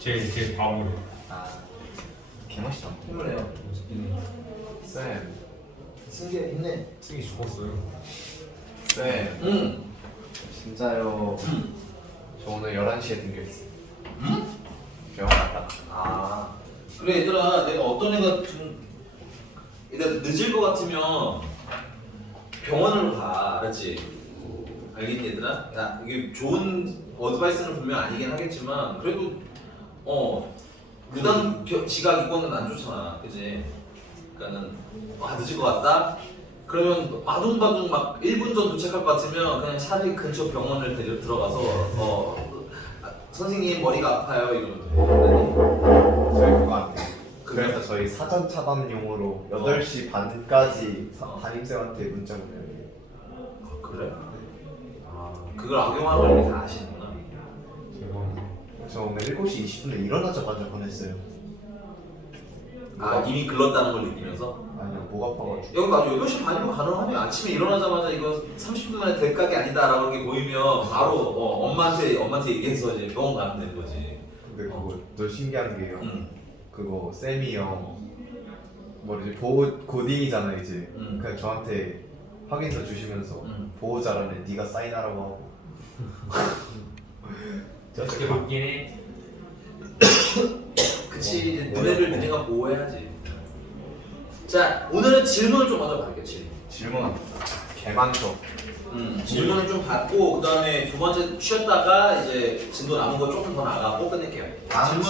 제 과물로. 아, 개멋있다. 힘을 내요. 쌤, 승기야 힘내. 승이 죽었어요. 쌤, 응. 진짜요. 응. 저 오늘 11시에 등교했어요. 응? 병원 갔다가. 아 그래 얘들아, 내가 어떤 애가 좀 얘들아 늦을 것 같으면 병원으로 가, 알았지? 알겠니 얘들아? 야 이게 좋은 어드바이스는 분명 아니긴 하겠지만 그래도 무단 지각 이거는 안 좋잖아, 그지? 그러니까는 늦을 것 같다? 그러면 바둥바둥 막 1분 전 도착할 것 같으면 그냥 차라리 근처 병원을 들어가서 선생님 머리가 아파요 이러면 돼. 저희 그거 안 돼요. 그래서 저희 사전 차단용으로 8시 반까지 담임쌤한테 문자 보내요. 그래? 그걸 악용하는 걸 이렇게 다 아시는구나. 저 오늘 7시 20분에 일어나자마자 보냈어요. 이미 글렀다는 걸 느끼면서? 아니요, 목 아파가지고. 여기 맞아, 8시 반이면 가능하네. 아침에 일어나자마자 이거 30분 만에 될 각이 아니다라고 게 보이면 바로 엄마한테 얘기해서 이제 병원 가면 되는 거지. 근데 그거 또 신기한 게요. 응. 그거 쌤이 형 뭐지 고딩이잖아 이제. 그냥 저한테 확인서 주시면서 보호자라네 네가 사인하라고 하고. 어떻게 맞긴 해. 그치, 이제 너네가 보호해야지. 자, 오늘은 질문을 좀 먼저 받을게요. 질문 개 많죠. 질문을 좀 받고 그 다음에 두 번째 쉬었다가 이제 진도 남은 거 조금 더 나가고 끝낼게요. 다음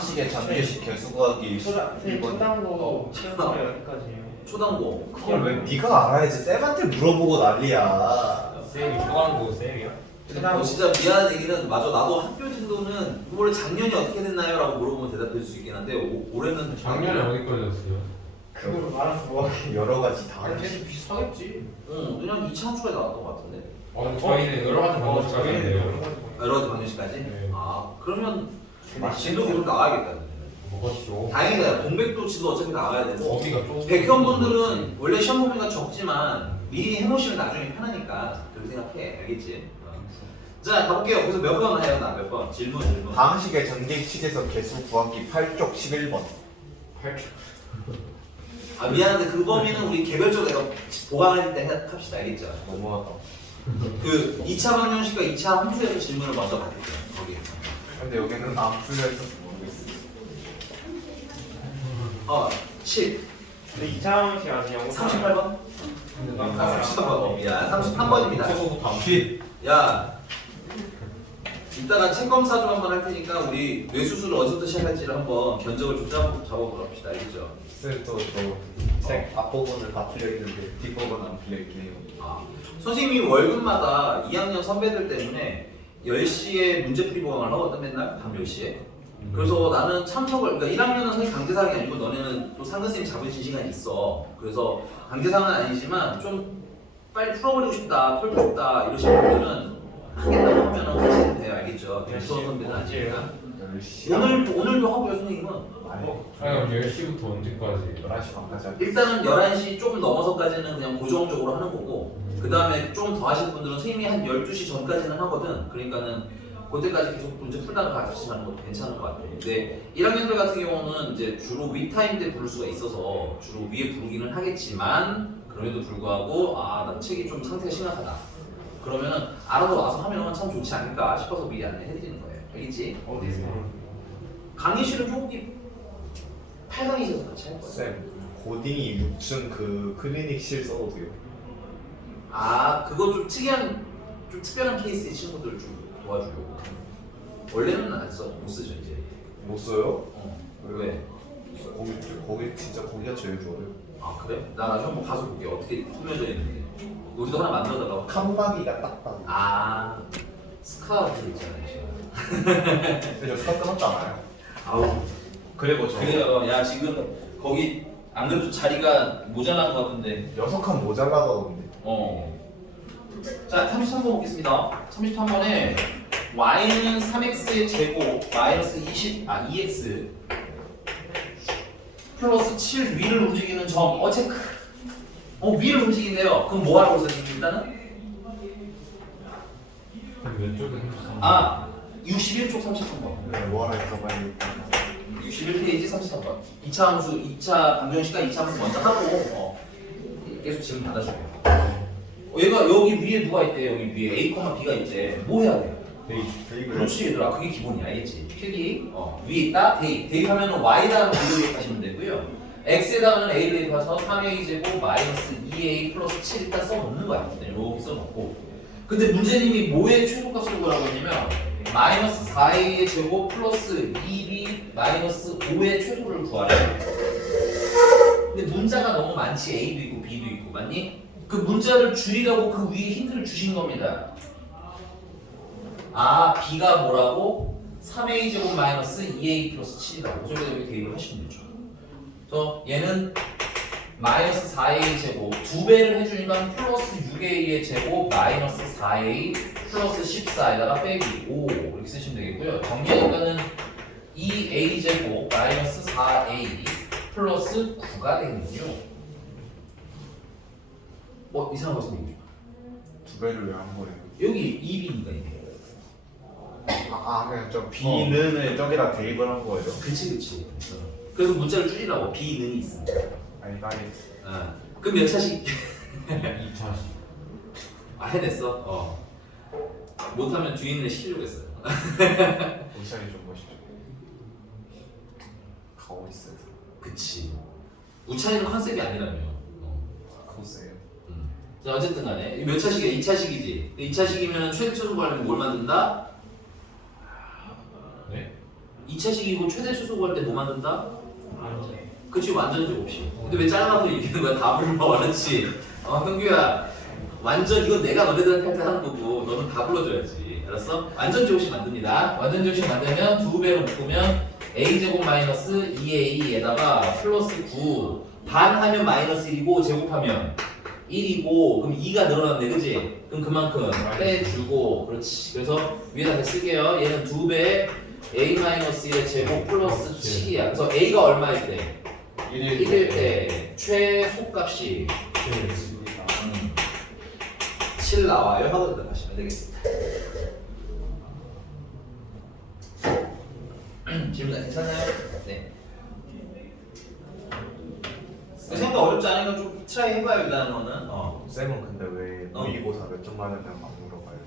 시기에 전개식 개수 구하기. 초당고 시험가 여기까지예요. 초당고. 그걸 왜 네가 알아야지. 쌤한테 물어보고 난리야. 쌤이 초강고 쌤이야? 진짜 미안한 얘기는 맞아. 나도 학교 진도는 원래 작년이 어떻게 됐나요? 라고 물어보면 대답해 줄 수 있긴 한데 올해는 작년에 어디까지 였어요? 그걸 말아서 뭐하게. 여러 가지 다. 아니 계속 비슷하겠지. 그냥 2차 함수가 나왔던 것 같은데. 근데 저희는 여러 가지 방법까지 했는데요. 여러 가지 방정식까지? 네. 그러면 진도 계속 나와야겠다. 먹었죠. 다행이다. 공백도 진도 어차피 나와야 되고 범위가 좀. 백현분들은 원래 시험 범위가 적지만 미리 해놓으시면 나중에 편하니까 그렇게 생각해. 알겠지? 자 가볼게요. 그래서 몇 번 해요? 나 몇 번? 질문. 다음 시기에 전개식에서 개수 구하기 8쪽 11번. 8초. 미안한데 그 범위는 우리 개별적으로 내가 보강할 때 합시다. 알겠죠? 너무하다. 그 2차 방정식과 2차 함수에서 질문을 먼저 받을게요. 거기. 근데 여기는 안 풀려있어서 모르겠어. 10. 근데 이창식 아직 영상 38번? 근데 난 33번. 미안. 33번입니다. 다시. 야, 이따가 책 검사 좀 한번 할 테니까 우리 뇌수술을 어디부터 시작할지를 한번 견적을 좀 잡아보러 합시다. 알겠죠? 쌤또저책 앞부분을 다 풀려있는데 뒷부분은 안 풀려있긴 해요. 선생님이 월급마다 2학년 선배들 때문에 10시에 문제풀이 보강을 하거든 맨날 밤 10시에. 그래서 나는 참석을, 그러니까 1학년은 선생님 강제상이 아니고 너네는 또 상근쌤이 잡으신 시간이 있어. 그래서 강제상은 아니지만 좀 빨리 풀어버리고 싶다, 털고 싶다 이러시는 분들은 하겠다고 하면은 하시면 돼요. 알겠죠? 수원 선배는 아니니까. 오늘도 하고요 선생님은. 그럼 10시부터 언제까지? 11시 반까지 할게요. 일단은 11시 조금 넘어서까지는 그냥 고정적으로 하는 거고 그 다음에 좀 더 하시는 분들은 선생님이 한 12시 전까지는 하거든. 그러니까는 그때까지 계속 문제 풀다가 같이 하는 것도 괜찮은 것 같아요. 근데 1학년들 같은 경우는 이제 주로 윗타임 때 부를 수가 있어서 주로 위에 부르기는 하겠지만 그럼에도 불구하고 나 책이 좀 상태가 심각하다. 그러면은 알아서 와서 하면 참 좋지 않을까 싶어서 미리 안내해드리는 거예요. 알겠지? 어디서? 강의실은 조금 8강이셔서 같이 할 거예요. 쌤 고딩이 6층 그 클리닉실 써도 돼요? 그거 좀 특별한 케이스의 친구들 좀 도와주려고. 원래는 안 써, 못 쓰죠 이제. 못 써요? 왜? 거기 진짜 거기가 제일 좋아요. 그래? 나 나중에 한번 가서 볼게. 어떻게 꾸며져 있는지. 우리도 하나 만들어달라고. 칸막이가 딱 봐. 스카우트 있잖아요 지금. 그죠? 스타 끊었잖아요. 그래 보죠. 그래요. 야 지금 거기 안 그래도 자리가 모자란 것 같은데. 6칸 모자라던데. 자 33번 보겠습니다. 33번에 y는 3x의 제곱 마이너스 2x 플러스 7 위를 움직이는 점. 체크. 위를 움직인대요. 그럼 뭐 하라고 했어요? 일단은? 왼쪽은 61쪽 33번. 네, 뭐하라 써봐야겠다. 61페이지 33번. 2차 함수, 2차 방정식과 2차 함수 먼저 하고 계속 질문 받아줄게요. 얘가 여기 위에 누가 있대? 여기 위에 A, B가 있대. 뭐 해야 돼? 베이글. 그렇지 얘들아, 그게 기본이야, 알겠지? 필기. 위에 있다, 대입. 대입하면 Y에다가 B를 대입하시면 되고요. X에다가는 A를 대입해서 3A 제곱 마이너스 2A 플러스 7 일단 써놓는 거야. 이렇게 써놓고. 근데 문제님이 뭐의 최소값을 구하라고 했냐면 마이너스 4A의 제곱 플러스 2B 마이너스 5의 최소를 구하래. 근데 문자가 너무 많지. A도 있고 B도 있고, 맞니? 그 문자를 줄이라고 그 위에 힌트를 주신 겁니다. 아, B가 뭐라고? 3A 제곱 마이너스 2A 플러스 7이라고. 그래서 여기 대입을 하시면 되죠. 그래서 얘는 마이너스 4A 제곱 2배를 해주니까 플러스 6A의 제곱 마이너스 4A 플러스 14에다가 빼기 5 이렇게 쓰시면 되겠고요. 정리하니까는 2A 제곱 마이너스 4A 플러스 9가 되는군요. 이상한 거 있으면 얘기해줘. 두 배를 왜 한 거예요? 여기 2B니까 이게. 그냥 저 B는 저기다 대입을 한 거예요. 그치. 그래서 문자를 줄이라고 B는이 있습니다. 아니 빨리. 그럼 몇 차씩? 2차씩. 해냈어? 못하면 뒤에 있는 애 시키려고 했어요. 우찬이 좀 멋있죠. 가오 있어요. 그치. 우찬이는 컨셉이 아니라며. 가오세요. 자, 어쨌든 간에 몇 차식이야? 2차식이지. 2차식이면 최대 최소 구하려면 뭘 만든다? 네? 2차식이고 최대 최소 구할 때 뭐 만든다? 그치, 완전 제곱식. 근데 왜 잘라서 얘기하는 거야? 답을 봐, 알았지? 흥규야, 완전 이건 내가 너네들한테 할 때 하는 거고 너는 다 불러줘야지. 알았어? 완전 제곱식 만듭니다. 완전 제곱식 만들면 2배로 묶으면 a제곱 마이너스 2a에다가 플러스 9 반하면 마이너스 1이고 제곱하면 1이고 그럼 2가 늘어났네, 그지? 그럼 그만큼 빼주고, 그렇지. 그래서 위에다 다 쓸게요. 얘는 2배 a-1의 제곱 플러스 7이야. 그래서 a가 얼마일 때? 1일 때 최소값이 7 나와요. 하고 들어가시면 되겠습니다. 질문 괜찮아요? 네. 생각 어렵지 않으니까 좀 트라이 해봐요. 일단은 쌤은 근데 왜 모의고사 몇 점 맞으면 안 물어봐요?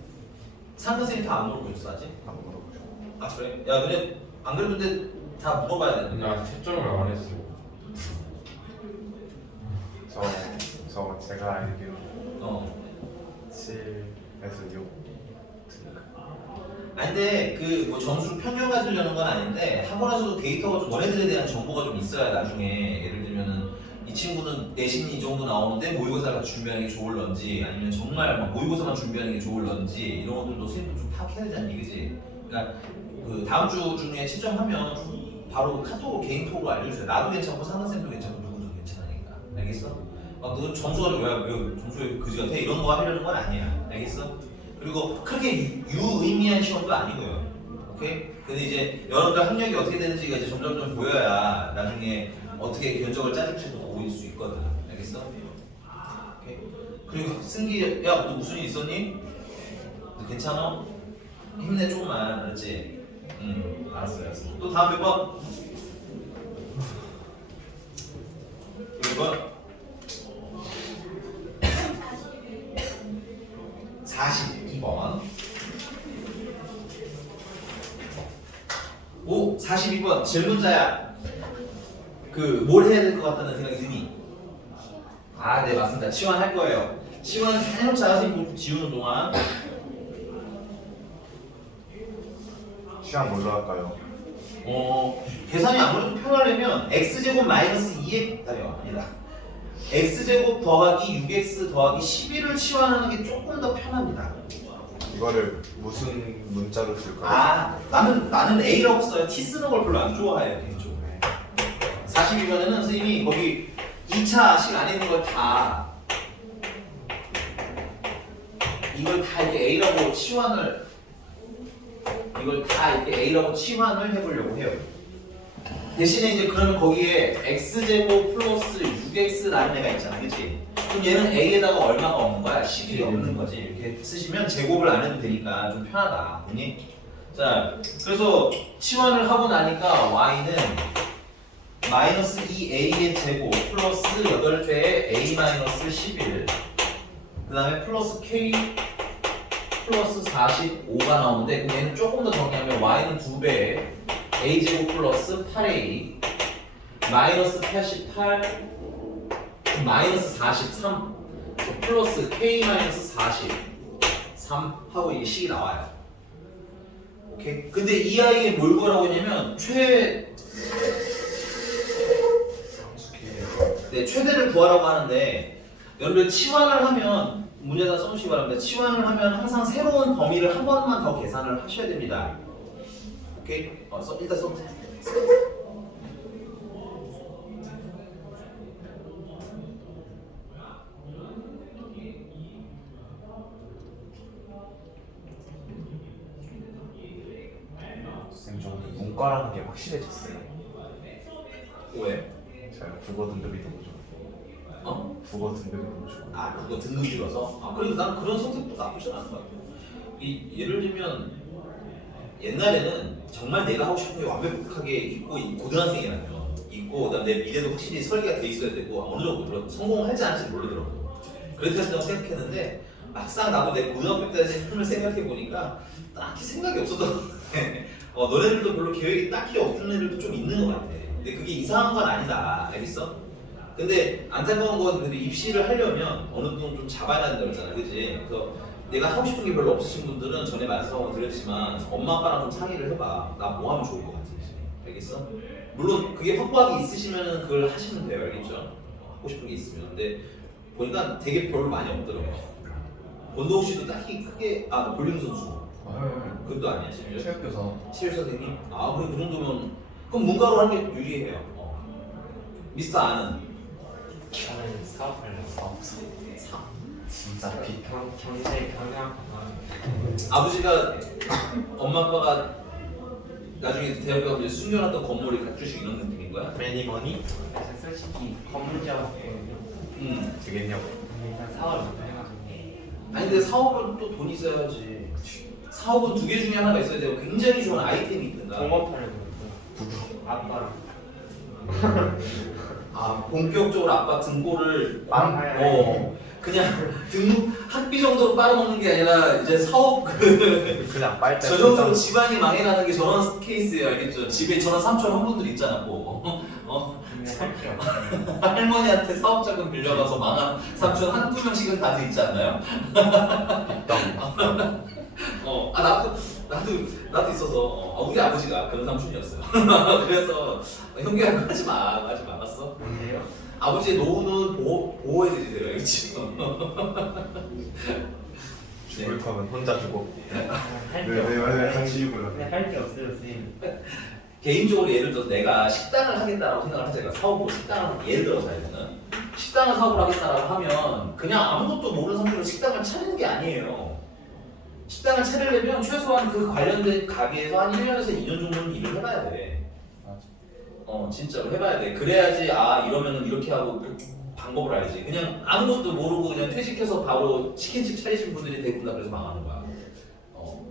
상근쌤이 다 안 물어보셨어 아직? 안 물어보죠. 아 그래? 야 근데 안 그래도 근데 다 물어봐야 되는데. 근데 아직 채점을 안 했어. 저 제가 알기로 어. 7에서 6. 아니 근데 그 뭐 점수를 편견 가지려는 건 아닌데 학원에서도 데이터가 좀 너네들에 대한 정보가 좀 있어야 나중에 예를 들면은 이 친구는 내신이 이 정도 나오는데 모의고사를 같이 준비하는 게 좋을런지 아니면 정말 막 모의고사만 준비하는 게 좋을런지 이런 것들도 선생님도 좀 파악해야 되지 않니, 그지? 그러니까 그 다음 주 중에 채점하면 좀 바로 카톡으로 개인톡으로 알려주세요. 나도 괜찮고 상근쌤도 괜찮고 누구도 괜찮으니까. 알겠어? 막 너 점수가 왜 점수에 그지 같아? 이런 거 하려는 건 아니야. 알겠어? 그리고 크게 유의미한 시험도 아니고요. 오케이? 근데 이제 여러분들 학력이 어떻게 되는지가 이제 점점 보여야 나중에 어떻게 견적을 짜줄지도 보일 수 있거든. 알겠어? 오케이? 그리고 승기, 야, 너 무슨 일 있었니? 너 괜찮아? 힘내 조금만, 알았지? 알았어. 또 다음 몇 번? 몇 번? 42번. 42번 질문자야. 뭘 해야 될 것 같다는 생각이 드니? 네 맞습니다. 치환할 거예요. 치환 해놓자. 선생님 지우는 동안. 시간 뭘로 할까요? 계산이 아무래도 편하려면 x제곱 마이너스 2의 아니다. x제곱 더하기 6x 더하기 11을 치환하는 게 조금 더 편합니다. 이거를 무슨 문자로 쓸까요? 나는 A라고 써요. T 쓰는 걸 별로 안 좋아해요. 개인적으로. 42번에는 선생님이 거기 2차식 안에 있는 걸 다 이걸 다 이렇게 A라고 치환을 해보려고 해요. 대신에 이제 그러면 거기에 x제곱 플러스 6x라는 애가 있잖아, 그치? 그럼 얘는 a에다가 얼마가 없는 거야? 11이 없는 거지. 이렇게 쓰시면 제곱을 안 해도 되니까 좀 편하다. 보니? 자, 그래서 치환을 하고 나니까 y는 마이너스 2a의 제곱 플러스 8배의 a 마이너스 11, 그 다음에 플러스 k 플러스 45가 나오는데 그럼 얘는 조금 더 정리하면 y는 2배의 a 제곱 플러스 8a 마이너스 88 마이너스 43 플러스 k 마이너스 43 하고 이게 식이 나와요. 오케이. 근데 이 아이에 뭘 구하라고 했냐면 최대를 구하라고 하는데 여러분들 치환을 하면 문제다 써주시기 바랍니다. 치환을 하면 항상 새로운 범위를 한 번만 더 계산을 하셔야 됩니다. 오케이? 일단 써. 쌤 저는 문과라는 게 확실해졌어요. 왜? 제가 국어 등급이 너무 좋아요. 국어 등급이 너무 좋아요. 아, 그거 등급이라서? 그래도 난 그런 선택도 나쁘지 않은 것 같아. 예를 들면 옛날에는 정말 내가 하고 싶은 게 완벽하게 있고 고등학생이라면 있고 그다음 내 미래도 확실히 설계가 돼 있어야 되고 어느 정도 그런 성공할지 안 할지 모르더라고. 그렇다고 생각했는데 막상 나도 내 고등학교 때 삶을 생각해 보니까 딱히 생각이 없었던 너네들도 별로 계획이 딱히 없는 애들도 좀 있는 것 같아. 근데 그게 이상한 건 아니다. 알겠어? 근데 안타까운 건 근데 입시를 하려면 어느 정도 좀 잡아야 된다고 했잖아. 그치? 그래서 내가 하고 싶은 게 별로 없으신 분들은 전에 말씀하고 드렸지만 엄마 아빠랑 좀 상의를 해봐. 나 뭐 하면 좋을 것 같은지. 알겠어? 물론 그게 확고하게 있으시면 그걸 하시면 돼요. 알겠죠? 하고 싶은 게 있으면. 근데 보니까 되게 별로 많이 없더라고. 권동욱 씨도 딱히 크게 볼링 선수. 그것도 아니야. 심지어. 체육교사. 체육 선생님? 그래 그 정도면 그럼 문과로 하는 게 유리해요. 미스터 아는 저는 사업할래요. 진짜 비. 경제 경영. 아버지가 엄마 아빠가 나중에 대학교 가면 숨겨놨던 건물을 갖추시고 이런 느낌인 거야? 매니머니? 제가 솔직히 건물 작업했거든요. 되겠냐고. 일단 사업을 먼저 해가지고. 아니 근데 사업은 또 돈이 있어야지. 사업은 두 개 중에 하나가 있어야 되고 굉장히 좋은 아이템이 있든가. 동업하려고 아빠랑. 본격적으로 아빠 등고를 빨아먹어요. 그냥 등록 학비 정도로 빨아먹는 게 아니라 이제 사업 그냥 빨대. 저 정도로 집안이 망해나는 게 저런 케이스예요. 알겠죠? 집에 저런 삼촌 한 분들 있잖아 뭐. 할게요. 할머니한테 사업자금 빌려가서 망한 삼촌 한두 명씩은 다들 있지 않나요? 나도 있어서 우리 아버지가 그런 삼촌이었어요. 그래서 형제랑 하지 말았어. 뭔데요? 아버지의 노후는 보호해드리세요, 알겠지? 죽을 거면 혼자 죽어. 할게 왜 같이 죽으려? 근데 할게 없어요, 선생님. 개인적으로 예를 들어 내가 식당을 하겠다라고 생각을 하자. 사업으로 식당을 예를 들어서 하면은 식당을 사업을 하겠다라고 하면 그냥 아무것도 모르는 상태로 식당을 차리는 게 아니에요. 식당을 차리려면 최소한 그 관련된 가게에서 한 1년에서 2년 정도는 일을 해봐야 돼. 진짜로 해봐야 돼. 그래야지 이러면은 이렇게 하고 그 방법을 알지. 그냥 아무것도 모르고 그냥 퇴직해서 바로 치킨집 차리신 분들이 대부분 다 그래서 망하는 거야.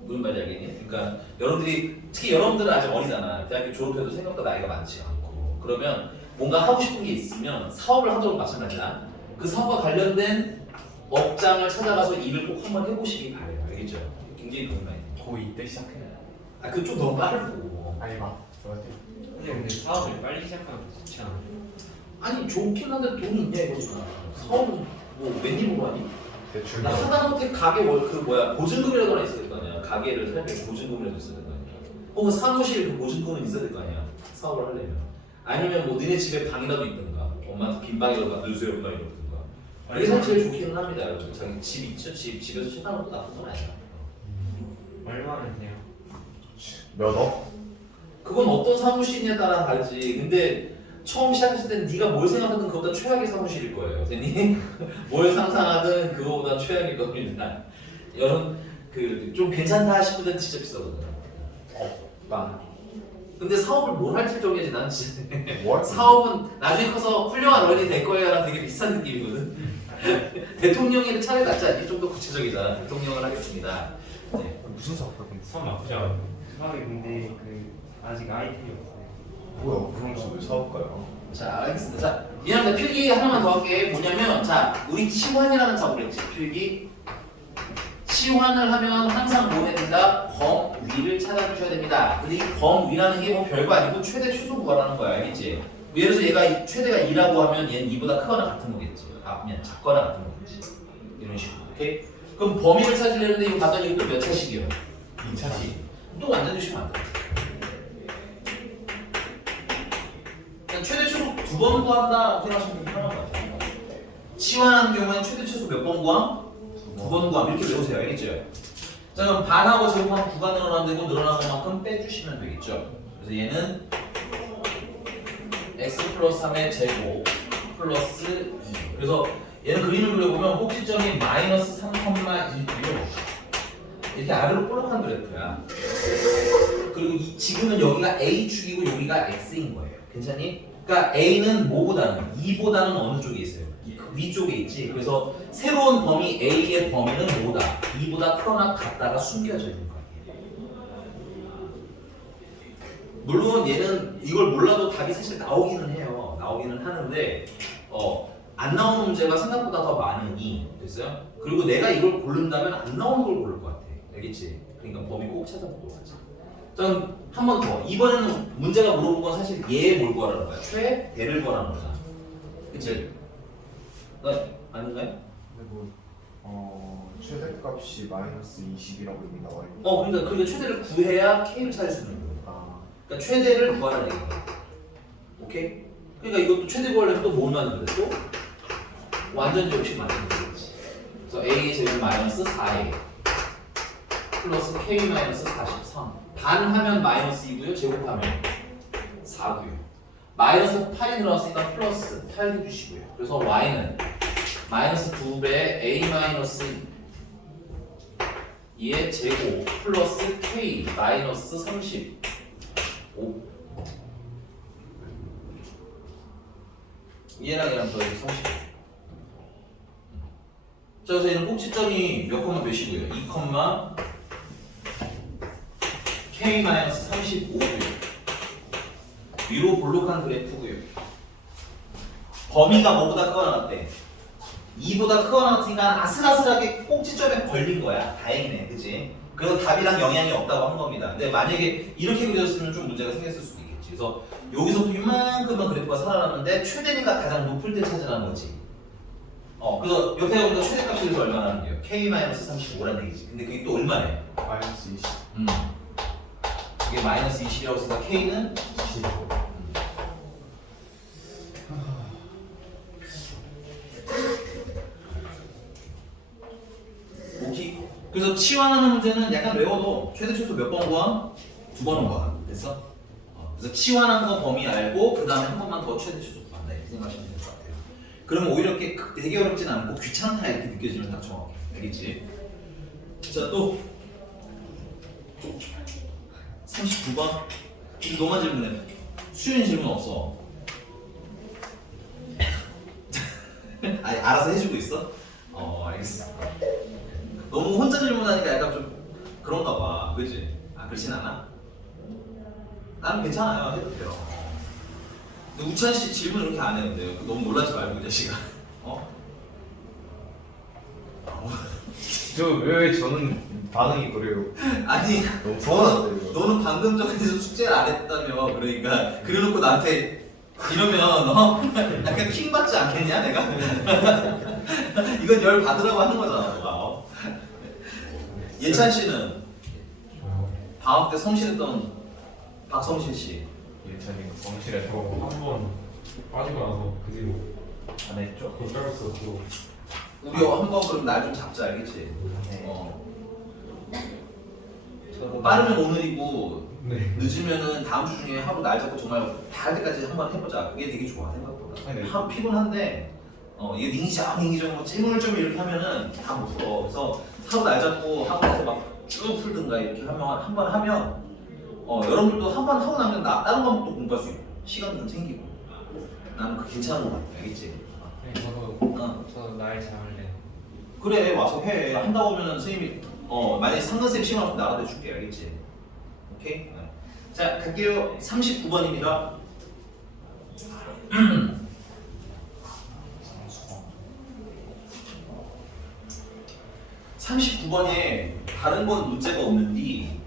무슨 말인지 알겠니? 그러니까 여러분들이 특히 여러분들은 아직 어리잖아. 대학교 졸업해도 생각보다 나이가 많지 않고. 그러면 뭔가 하고 싶은 게 있으면 사업을 하도록 마찬가지야. 그 사업과 관련된 업장을 찾아가서 일을 꼭 한번 해보시기 바래요. 알겠죠? 굉장히 좋은 말이에요. 고2 때 시작해. 그건 좀 너무 빠르고. 아니 봐. 근데 사업을 빨리 시작하면 좋지 않아요? 아니 좋긴 한데 돈이 있냐 이거잖아. 사업은 뭐 웬일로 하니? 대출. 나 하다못해 가게 보증금이라도 하나 있어야 될 거 아니야. 가게를 살면 보증금이라도 있어야 될 거 아니야. 혹은 사무실 그 보증금은 있어야 될 거 아니야. 사업을 하려면. 아니면 뭐 너네 집에 방이라도 있든가. 엄마한테 빈 방이라도 만들어주세요 이러든가. 이게 사실 제일 좋기는 합니다. 여러분. 자기 집 있죠? 집에서 식사하는 것도 나쁜 건 아니야. 얼마나 돼요? 몇 억? 그건 어떤 사무실이냐에 따라 다르지. 근데 처음 시작했을 때는 네가 뭘 생각하든 그거보다 최악의 사무실일 거예요. 됐니? 뭘 상상하든 그거보다 최악일 겁니다. 여러분 좀 괜찮다 하신 분들은 진짜 비싸거든요. 나. 근데 사업을 뭘 할지 정해야지. 난 진짜 뭘? 사업은 나중에 커서 훌륭한 어른이 될 거야랑 되게 비싼 느낌이거든. 대통령이 차라리 낫지 않니? 좀 더 구체적이잖아. 대통령을 하겠습니다. 네. 무슨 사업 할 건데? 사업 나쁘지 않아. 사업이 근데 그 아직 아이템이 없어요. 뭐야 그럼 왜 사올까요? 자, 알겠습니다. 자, 미안한데 필기 하나만 더 할게. 뭐냐면, 자, 우리 치환이라는 작업을 했지. 필기. 치환을 하면 항상 뭐 해야 된다? 범위를 찾아주셔야 됩니다. 근데 이 범위라는 게 뭐 별거 아니고 최대 최소 구하라는 거야. 알겠지? 예를 들어서 얘가 최대가 2라고 하면 얘는 2보다 크거나 같은 거겠지. 아니면 작거나 같은 거겠지. 이런 식으로. 오케이? 그럼 범위를 찾으려는데 이거 봤더니 이거 몇 차식이에요? 2차식. 또 완전 주시면 안 돼. 그냥 최대 최소 2번 구한다 생각하시면 편한 것 같아요. 치환하는 경우에는 최대 최소 몇 번 구함? 2번 구함. 이렇게 외우세요. 알겠죠? 자, 그럼 반하고 제곱하면 9가 늘어나면 되고 늘어나는 만큼 빼주시면 되겠죠? 그래서 얘는 x 플러스 3의 제곱 플러스 2. 그래서 얘는 그림을 그려보면 꼭지점이 마이너스 3,2고요. 이렇게 아래로 볼록한 그래프야. 그리고 지금은 여기가 A축이고 여기가 X인 거예요. 괜찮니? 그러니까 A는 뭐보다는? 2보다는 어느 쪽에 있어요? 그 위쪽에 있지. 그래서 새로운 범위 A의 범위는 뭐다? 2보다 크거나 같다가 숨겨져 있는 거예요. 물론 얘는 이걸 몰라도 답이 사실 나오기는 해요. 나오기는 하는데 안 나오는 문제가 생각보다 더 많으니 됐어요? 그리고 내가 이걸 고른다면 안 나오는 걸 고를 것 같아. 알겠지? 그러니까 범위 꼭 찾아보도록 하자. 전 한 번 더. 이번에는 문제가 물어본 건 사실 얘 뭘 구하라는 거야. 최대를 구하라는 거잖아. 그치? 아닌가요? 근데 최대값이 마이너스 20이라고 여기 나와 있는. 그러니까 최대를 구해야 K를 찾을 수 있는 거예요. 그러니까 최대를 구하라는 얘기야. 오케이? 그러니까 이것도 최대 구하려면 또 뭘 만들어야 돼? 또 완전 정식 만들면 되겠지. 그래서 A의 제곱 마이너스 4A 플러스 K 마이너스 43. 반하면 마이너스 2고요. 제곱하면 4고요. 마이너스 8이 들어왔으니까 플러스 8 해주시고요. 그래서 Y는 마이너스 2배 A 마이너스 2의 제곱 플러스 K 마이너스 35. 얘랑 더해서 35. 자, 그래서 얘는 꼭지점이 몇 콤마 몇이고요? 2 콤마 K 마이너스 35고요. 위로 볼록한 그래프고요. 범위가 뭐보다 크거나 같대? 2보다 크거나 같으니까 아슬아슬하게 꼭지점에 걸린 거야. 다행이네, 그치? 그래서 답이랑 영향이 없다고 한 겁니다. 근데 만약에 이렇게 그려졌으면 좀 문제가 생겼을 수도 있겠지. 그래서 여기서부터 이만큼만 그래프가 살아남는데 최대니까 가장 높을 때 찾으라는 거지. 그래서 옆에 보니까 최대값이 그래서 얼마나 하는 거예요? K-35라는 얘기지. 근데 그게 또 얼마예요? 마이너스 20. 이게 마이너스 20이라고 했으니까 K는 15. 오케이. 그래서 치환하는 문제는 약간 외워도 최대 최소 몇 번 구함? 2번은 구함. 됐어? 그래서 치환하는 거 범위 알고 그 다음에 한 번만 더 최대 최소 구한다 이렇게 생각하시면 될 것 같아요. 그러면 오히려 이렇게 되게 어렵진 않고 귀찮다 이렇게 느껴지면 딱 정확해. 알겠지? 자, 또 39번. 너만 질문해. 수윤이 질문 없어. 아니, 알아서 해주고 있어? 알겠어. 너무 혼자 질문하니까 약간 좀 그런가 봐. 그치? 그렇진 않아? 나는 괜찮아요. 해도 돼요. 근데 우찬 씨 질문 이렇게 안 해도 돼요. 너무 놀라지 말고, 이 자식아. 왜 저는 반응이 그래요? 아니, 너무 서운한데. 너는 방금 전에도 숙제를 안 했다며. 그러니까 그래놓고 나한테 이러면 약간 킹 받지 않겠냐 내가? 이건 열 받으라고 하는 거잖아 너가. 예찬 씨는 방학 때 성실했던 박성실 씨. 예찬이가 성실해. 한번 빠지고 나서 그 뒤로 안 했죠? 그걸 빼봤어. 그거. 우리 한번 그럼 날 좀 잡자 알겠지? 빠르면 오늘이고 네. 늦으면은 다음 주 중에 하루 날 잡고 정말 다 할 때까지 한번 해보자. 그게 되게 좋아 생각보다. 네. 하루 피곤한데 이게 닝이죠 뭐 찜을 좀 이렇게 하면은 다 못 풀어. 그래서 하루 날 잡고 학원에서 막 쭉 풀든가 이렇게 하면 한 번 하면 여러분들도 한 번 하고 나면 다른 과목도 공부할 수 있고 시간도 좀 생기고 나는 그거 괜찮은 것 같아. 알겠지? 네, 저도 날 잡을래. 그래 와서 해. 한다고 하면 선생님이 만약에 상근쌤 시간 없으면 나가도 해줄게. 알겠지? 오케이? 자, 갈게요. 39번입니다. 39번에 다른 건 문제가 없는데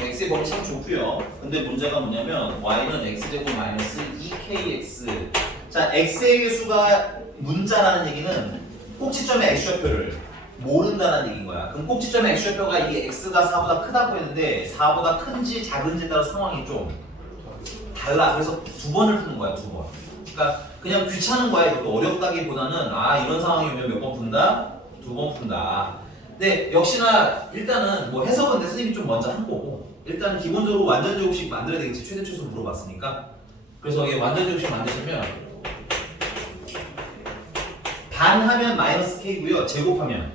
x의 범위 참 좋고요. 근데 문제가 뭐냐면 y는 x제곱 마이너스 2kx. 자, x의 개수가 문자라는 얘기는 꼭지점의 x좌표를 모른다는 얘기인 거야. 그럼 꼭지점의 x좌표가 이게 x가 4보다 크다고 했는데 4보다 큰지 작은지에 따라 상황이 좀 달라. 그래서 두 번을 푸는 거야, 두 번. 그러니까 그냥 귀찮은 거야. 이것도 어렵다기보다는 아 이런 상황이 오면 몇 번 푼다? 두 번 푼다. 근데 역시나 일단은 뭐 해석은 내 선생님이 좀 먼저 한 거고 일단은 기본적으로 완전 제곱식 만들어야 되겠지. 최대 최소 물어봤으니까. 그래서 이게 완전 제곱식 만드시면 반하면 마이너스 k고요. 제곱하면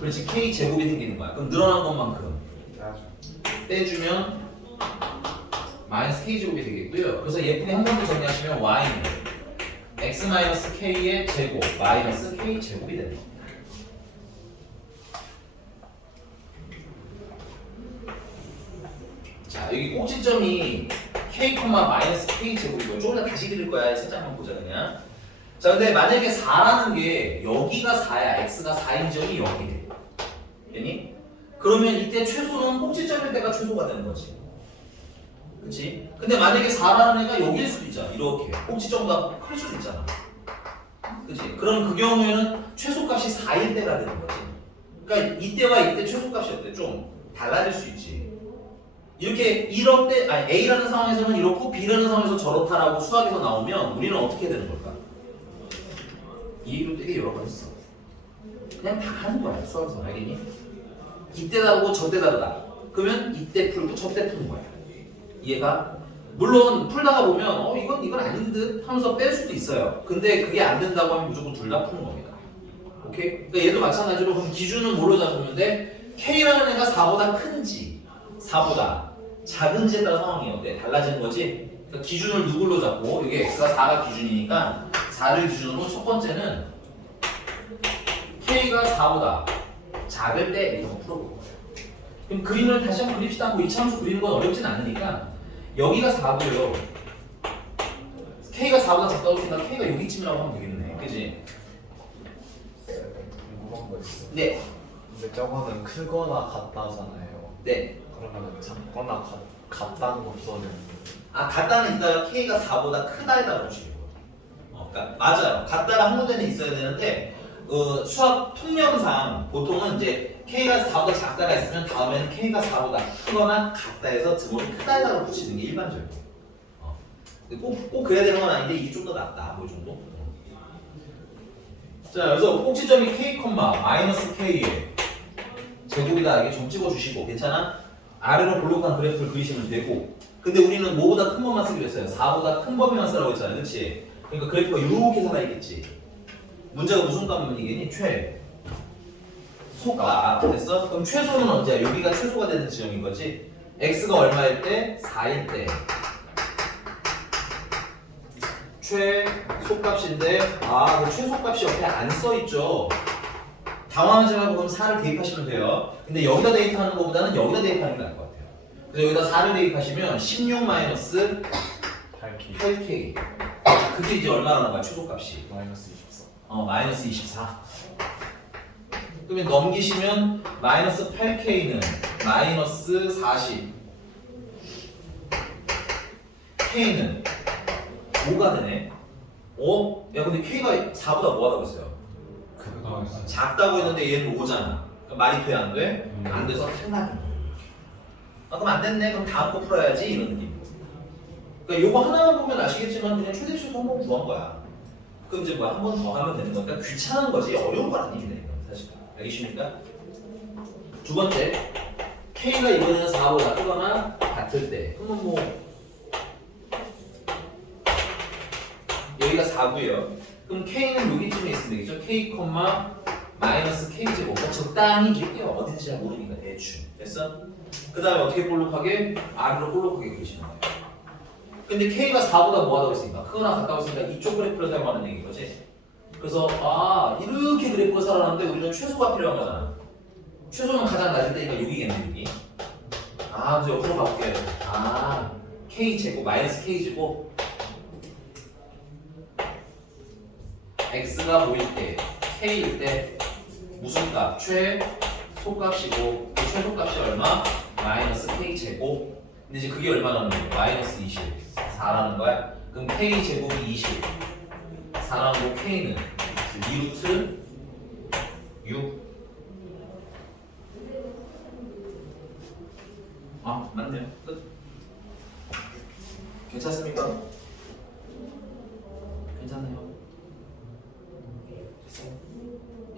그렇지 k 제곱이 생기는 거야. 그럼 늘어난 것만큼 빼주면 마이너스 k 제곱이 되겠고요. 그래서 예쁘게 한 번 더 정리하시면 y는 x 마이너스 k의 제곱 마이너스 k 제곱이 됩니다. 자, 여기 꼭지점이 k, 마이너스 k 제곱이고 조금 더 다시 그릴 거야. 살짝만 보자 그냥. 자, 근데 만약에 4라는 게 여기가 4야. x가 4인 점이 여기 돼. 됐니? 그러면 이때 최소는 꼭지점일 때가 최소가 되는 거지. 그치? 근데 만약에 4라는 애가 여기일 수도 있잖아. 이렇게. 꼭지점보다 클 수도 있잖아. 그치? 그럼 그 경우에는 최소값이 4일 때가 되는 거지. 그러니까 이때와 이때 최소값이 어때? 좀 달라질 수 있지. 이렇게 이럴 때, 아니 A라는 상황에서는 이렇고 B라는 상황에서 저렇다라고 수학에서 나오면 우리는 어떻게 되는 걸까? 이해로 되게 여러 번 했어. 그냥 다 하는 거야, 수학에서. 알겠니? 이때 다르고 저때 다르다. 그러면 이때 풀고 저때 푸는 거야. 이해가? 물론 풀다가 보면 이건 아닌 듯 하면서 뺄 수도 있어요. 근데 그게 안 된다고 하면 무조건 둘 다 푸는 겁니다. 오케이? 그러니까 얘도 마찬가지로 그럼 기준은 뭘로 잡으면 돼? K라는 애가 4보다 큰지 4보다 작은지에 따라 상황이 어때? 달라지는 거지? 그러니까 기준을 누굴로 잡고 여기 X가 4가 기준이니까 4를 기준으로 첫 번째는 K가 4보다 작을 때 이렇게 한번 풀어볼 거예요. 그럼 그림을 다시 한번 그립시다. 뭐 이차함수 그리는 건 어렵진 않으니까 여기가 4고요. K가 4보다 작다고 생각하면 K가 여기쯤이라고 하면 되겠네. 그치? 궁금한 거 있어. 네. 근데 저거는 크거나 같다잖아요. 네. 그러면 작거나 같다는 없어는 아, 같다는 이따가 K가 4보다 크다에다가 보시는 거예요. 그러니까 맞아요. 같다가 한 군데는 있어야 되는데 수학 통념상 보통은 이제 K가 4보다 작다가 있으면 다음에는 K가 4보다 크거나 같다 해서 등호를 크다에다가 붙이는 게 일반적이에요. 꼭 그래야 되는 건 아닌데 이게 좀 더 낫다. 뭐 정도? 자, 그래서 꼭지점이 K, 마이너스 K에 제곱이다. 이게 좀 찍어주시고 괜찮아? 아래로 볼록한 그래프를 그리시면 되고 근데 우리는 뭐보다 큰 것만 쓰기로 했어요. 4보다 큰 범위만 쓰라고 했잖아요. 그렇지? 그러니까 그래프가 이렇게 살아있겠지. 문제가 무슨 값이겠니? 최소값 됐어? 그럼 최소는 언제야? 여기가 최소가 되는 지점인 거지? x가 얼마일 때? 4일 때 최소값인데 그 최소값이 옆에 안 써있죠? 당황하지 말고 그럼 4를 대입하시면 돼요. 근데 여기다 대입하는 것보다는 여기다 대입하는 게 나을 것 같아요. 그래서 여기다 4를 대입하시면 16 마이너스 8k 그게 이제 얼마나 나와? 최소값이 마이너스 24. 마이너스 24. 그러면 넘기시면 마이너스 8k는 마이너스 40 k는 5가 되네. 야 근데 k가 4보다 뭐하다고 했어요? 작다고 했는데 얘는 5잖아. 그러니까 말이 돼? 안 돼? 안 돼서 탈락인 거야. 그럼 안 됐네. 그럼 다음 거 풀어야지 이런 느낌. 그러니까 요거 하나만 보면 아시겠지만 그냥 최대 최소 한 번 구한 거야. 그럼 이제 뭐 한 번 더 하면 되는 거니까 귀찮은 거지 어려운 건 아니네 사실. 알겠습니까? 두 번째 K가 이번에는 4보다 크거나 같을 때 그러면 뭐 여기가 4고요. 그럼 K는 여기쯤에 있으면 되겠죠? K, 마이너스 K 제곱. 그러니까 적당히 길게요. 어딘지 잘 모르니까 대충. 됐어? 그 다음에 어떻게 볼록하게? R로 볼록하게 그리시는 거예요. 근데 K가 4보다 뭐하다고 했으니까 크거나 같다고 했으니까 이쪽 그래프를 사용하는 얘기인 거지. 그래서 이렇게 그래프가 살아나는데 우리는 최소가 필요한 거잖아. 최소는 가장 낮을 때니까 여기겠네 여기. 아, 그래서 옆으로 가볼게. 아, K제곱, 마이너스 K제곱. X가 보일 때, K일 때, 무슨 값? 최소값이고, 그 최소값이 얼마? 마이너스 K제곱. 근데 이제 그게 얼마라는 거예요? 마이너스 20. 4라는 거야? 그럼 K제곱이 20. 4라고 K는 2루트 6. 아, 맞네요. 끝. 괜찮습니까? 괜찮아요. 됐어요.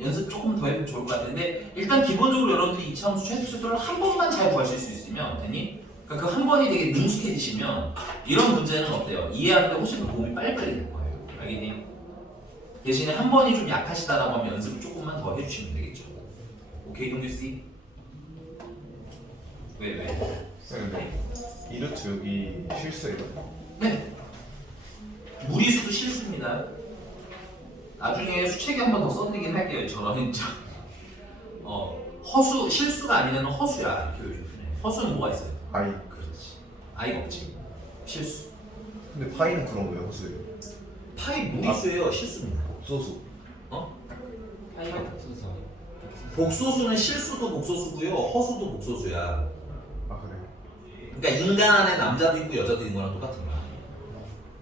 연습 조금 더 해보면 좋을 것 같은데 일단 기본적으로 여러분들이 이차함수 최소수를 한 번만 잘 구하실 수 있으면 되니? 그러니까 그 한 번이 되게 능숙해지시면 이런 문제는 어때요? 이해하는 데 훨씬 더 도움이 빨리빨리 될 거예요. 알겠니? 대신에 한 번이 좀 약하시다라고 하면 연습을 조금만 더 해주시면 되겠죠. 오케이, 동규 씨? 왜? 근데 이루트 여기 실수예요? 네. 무리수도 실수입니다. 나중에 수책에 한 번 더 써드리긴 할게요. 저런 허수 실수가 아니면 허수야. 이렇게 요즘 허수는 뭐가 있어요? 아이. 그렇지. 아이가 없지. 실수. 근데 파이는 그럼 왜 허수예요? 파이 무리수예요. 실수입니다. 소수. 파이가 없어서. 복소수는 실수도 복소수고요. 허수도 복소수야. 아 그래요? 그러니까 인간 안에 남자도 있고 여자도 있는 거랑 똑같은 거야.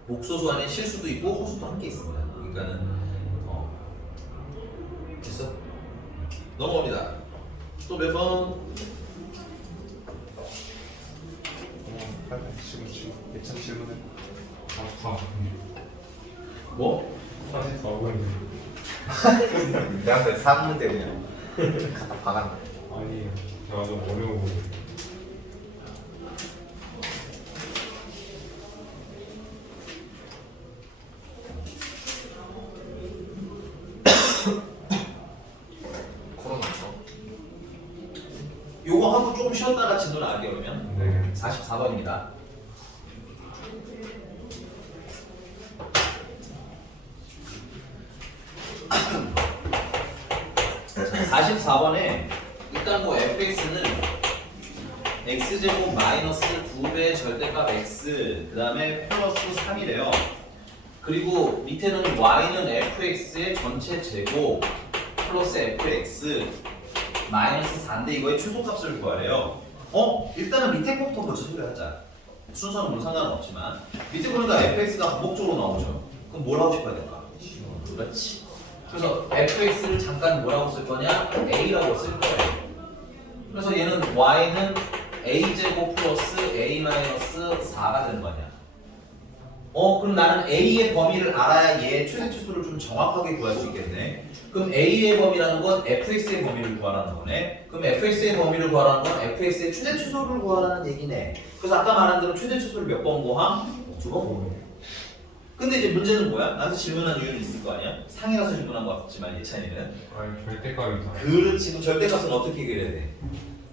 복소수 안에 실수도 있고 허수도 함께 있습니다. 그러니까는 됐어? 넘어갑니다. 또 몇 번? 지금 예찬 질문해. 아, 뭐? 44번인데. 내한테 3문제 그냥 갖다 박았네. 아니, 제가 좀 어려워 보여. 요거 하고 좀 쉬었다가 진도 나갈게요. 그러면 네. 44번입니다. 자, 44번에 일단 뭐 fx는 x제곱 마이너스 2배 절대값 x 그 다음에 플러스 3이래요. 그리고 밑에는 y는 fx의 전체 제곱 플러스 fx 마이너스 4인데 이거의 최소값을 구하래요. 일단은 밑에 것부터 먼저 소개하자. 순서는 뭐 상관은 없지만 밑에 보니까 fx가 반복적으로 나오죠. 그럼 뭘 하고 싶어야 될까? 그렇지. 그래서 fx를 잠깐 뭐라고 쓸 거냐? a라고 쓸 거예요. 그래서 얘는 y는 a제곱 플러스 a 마이너스 4가 되는 거냐? 그럼 나는 a의 범위를 알아야 얘의 최대 치수를 좀 정확하게 구할 수 있겠네. 그럼 a의 범위라는 건 fx의 범위를 구하라는 거네. 그럼 fx의 범위를 구하라는 건 fx의 최대 치수를 구하라는 얘기네. 그래서 아까 말한 대로 최대 치수를 몇 번 구함? 2번 구함. 근데 이제 문제는 뭐야? 나한테 질문한 이유는 있을 거 아니야? 상이라서 질문한 것 같지만 예찬이는 아니, 절대값이잖아. 그렇지. 그럼 절대값은 어떻게 해결해야 돼?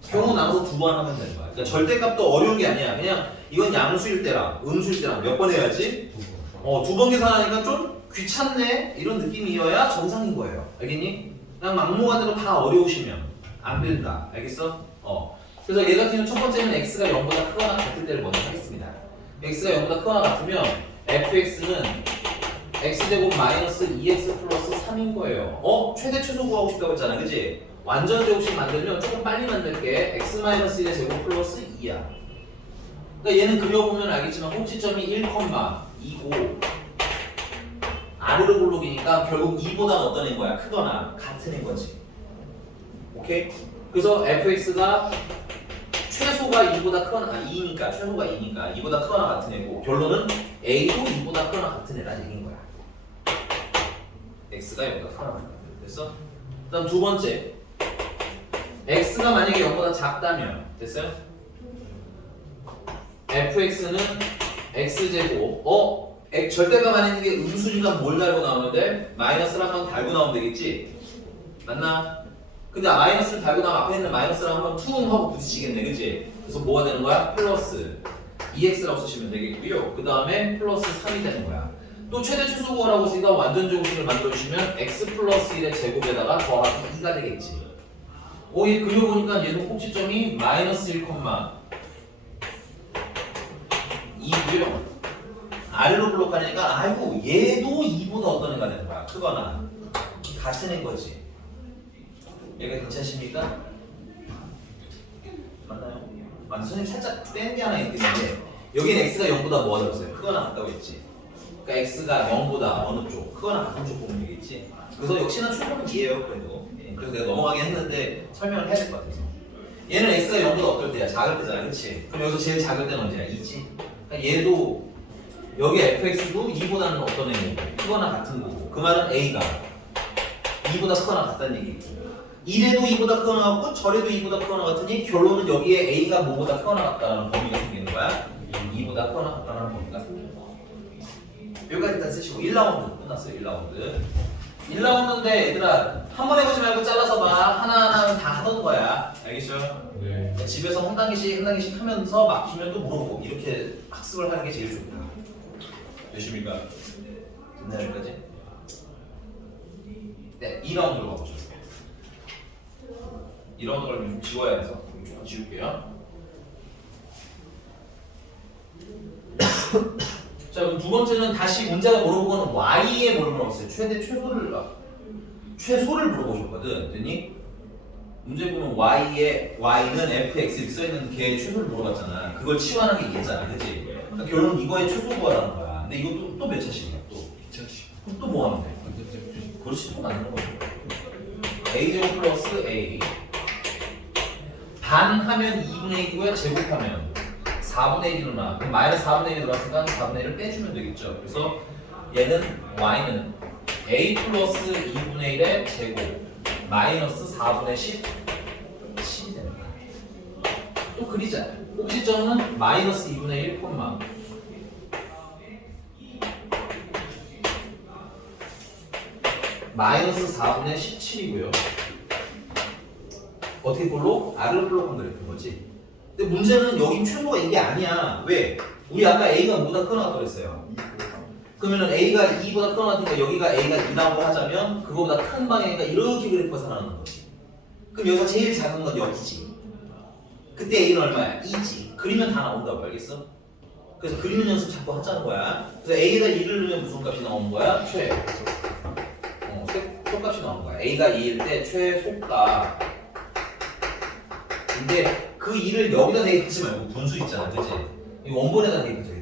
경우 나눠서 2번 하면 되는 거야. 그러니까 절대값도 어려운 게 아니야. 그냥 이건 양수일 때랑 음수일 때랑 몇 번 해야지? 2번 계산하니까 좀 귀찮네? 이런 느낌이어야 정상인 거예요. 알겠니? 그냥 막무가내로 다 어려우시면 안 된다. 알겠어? 그래서 얘 같은 경우는 첫 번째는 x가 0보다 크거나 같을 때를 먼저 하겠습니다. x가 0보다 크거나 같으면 fx는 x제곱 마이너스 2x 플러스 3인 거예요. 최대 최소 구하고 싶다고 했잖아. 그치? 완전 제곱식 만들면 조금 빨리 만들게. x 마이너스 1의 제곱 플러스 2야. 그러니까 얘는 그려보면 알겠지만 꼭지점이 1,2고 아래로 볼록이니까 결국 2보다는 어떤 애인 거야? 크거나 같은 애인 거지. 오케이? 그래서 fx가 최소가 2보다 크거나 2니까 최소가 2니까 2보다 크거나 같은 애고 결론은 a도 2보다 크거나 같은 애라는 얘기인 거야. x가 0보다 크거나 같은 애. 됐어? 그다음 두 번째 x가 만약에 0보다 작다면 됐어요? fx는 x제곱 절대값 안에 있는 게 음수니까 뭘 달고 나오는데 마이너스를 한번 달고 나오면 되겠지? 맞나? 근데 마이너스를 달고 나면 앞에 있는 마이너스를 한번 퉁 하고 부딪히겠네. 그치? 그래서 뭐가 되는 거야? 플러스 2x라고 쓰시면 되겠고요. 그 다음에 플러스 3이 되는 거야. 또 최대 최소 구하라고 했으니까 완전 제곱식을 만들어주시면 x 플러스 1의 제곱에다가 더하기 2가 되겠지. 얘 그려보니까 얘도 꼭지점이 마이너스 1, 얘도요. 아래로 블록하니까 아이고 얘도 2보다 어떤 애가 되는 거야. 크거나 같은 애인 거지. 얘가 괜찮습니까? 맞나요? 맞아. 선생님 살짝 뺀 게 하나 있는데 여기는 x가 0보다 뭐가 들었어요? 크거나 같다고 했지. 그러니까 x가 0보다 어느 쪽? 크거나 같은 쪽 보면 되겠지. 그래서 역시나 최소는 2예요. 그래도. 그래서 내가 넘어가긴 했는데 설명을 해야 될 것 같아서. 얘는 x가 0보다 어떨 때야? 작을 때잖아. 그렇지? 그럼 여기서 제일 작을 때는 언제야? 2지. 그러니까 얘도 여기 fx도 2보다는 어떤 애고 크거나 같은 거고 그 말은 a가 2보다 크거나 같다는 얘기고 이래도 2보다 크거나 같고 저래도 2보다 크거나 같으니 결론은 여기에 a가 뭐보다 크거나 같다는 범위가 생기는 거야. 2보다 크거나 같다는 범위가 생기는 거야. 여기까지 다 쓰시고 1라운드 끝났어요. 1라운드 1라운드인데 얘들아 한 번 해보지 말고 잘라서 봐. 하나하나 다 하던 거야. 알겠죠? 네. 집에서 한 단계씩 하면서 막히면 또 물어보고 이렇게 학습을 하는 게 제일 좋다. 되십니까? 됐나요 여기까지? 네, 2라운드로 가보죠. 2라운드 걸 좀 지워야 해서 좀 지울게요. 자 그럼 두 번째는 다시 문제가 물어보고는 y의 뭘 물어봤어요? 최소를 물어보셨거든. 됐니? 문제 보면 y는 fx 이렇게 써있는 걔의 최소를 물어봤잖아. 그걸 치환하는 게 얘잖아. 그치? 그러니까 결론은 이거의 최소 구하라는 거야. 근데 이것도 또 몇 차씩이야? 또 2차씩. 그럼 또 뭐 하면 돼? 그렇지, 또 만드는 거지. a제곱 플러스 a 반하면 2분의 1이고요. 제곱하면 4분의 1이 누나. 그럼 마이너스 4분의 1이 들어갔으니까 4분의 1을 빼주면 되겠죠. 그래서 얘는 y는 a 플러스 2분의 1의 제곱 마이너스 4분의 10이 됩니다. 또 그리자. 꼭지점은 마이너스 2분의 1 콤마 마이너스 4분의 17이고요. 어떻게 볼로? R을 블록한 그래프인 거지. 근데 문제는 여기 최소가 이게 아니야. 왜? 우리 아까 A가 뭐보다 크거나 그랬어요. 그러면은 A가 2보다 크거나 여기가 A가 2라고 하자면 그거보다 큰 방향이니까 이렇게 그래프가 살아나는 거지. 그럼 여기서 제일 작은 건 여기지. 그때 A는 얼마야? 2지. 그리면 다 나온다고 알겠어? 그래서 그리는 연습 자꾸 하자는 거야. 그래서 A에다 2를 넣으면 무슨 값이 나오는 거야? 최소값이 나오는 거야. A가 2일 때 최소값. 근데 그 2를 여기다 대입하지 말고 분수 있잖아. 그치? 이 원본에다 대입하자.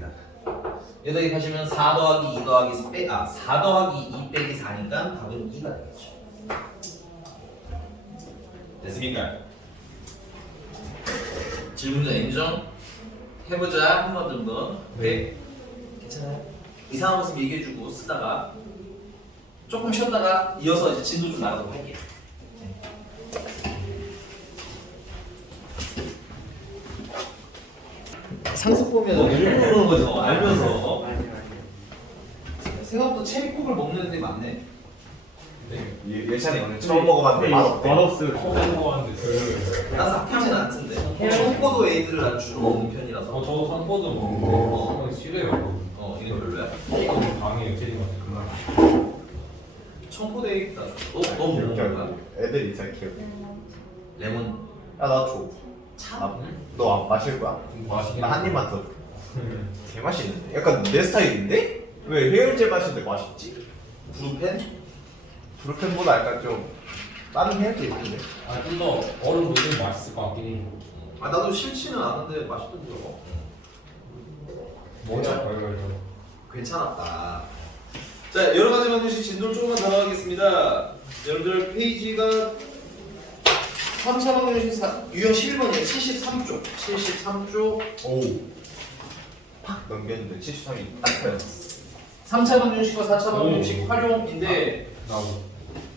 여기다 대입하시면 4 더하기 2 더하기 4 더하기 2 빼기 4니까 답은 2가 되겠죠. 됐습니까? 질문자 인정? 해보자. 한 번 정도. 네. 괜찮아요? 이상한 것은 얘기해주고 쓰다가 조금 쉬었다가 이어서 이제 진도 좀 나가도록 할게요. 상습 보면 일부러 그러는 거죠. 알면서. 생각보다 체리콕을 먹는 애들이 많네. 네. 예찬이 오늘 처음 먹어봤는데 맛없대. 맛없어요. 처음 먹어봤는데 나도 나쁘진 않던데. 청포도 에이드를 난 주로 먹는 편이라서. 저도 산포도 먹는데 싫어요. 이게 별로야. 체리가 너무 강해요. 체리 맛이 그만. 청포도 에이드 나 줘. 너 먹는 거야? 애들이 진짜 귀여워. 레몬 야나 줘. 참. 너 안 마실 거야? 맛있긴 나 한 입만 더. 개 맛있는데? 약간 내 스타일인데? 왜 해열제 마시는데 맛있지? 브루펜? 브루펜보다 약간 좀 다른 해열제 있는데? 좀 더 얼음 넣으면 맛있을 것 같긴 해. 나도 싫지는 않은데 맛있던데요. 뭐냐 별로. 괜찮았다. 자, 여러 가지 방정식 진도를 조금만 더 나가겠습니다. 여러분들 페이지가 3차 방정식 유형 11번이에요. 73쪽. 73쪽. 오. 팍 넘겼는데 73이 딱 터졌어. 3차 방정식과 4차 방정식 활용인데 나도.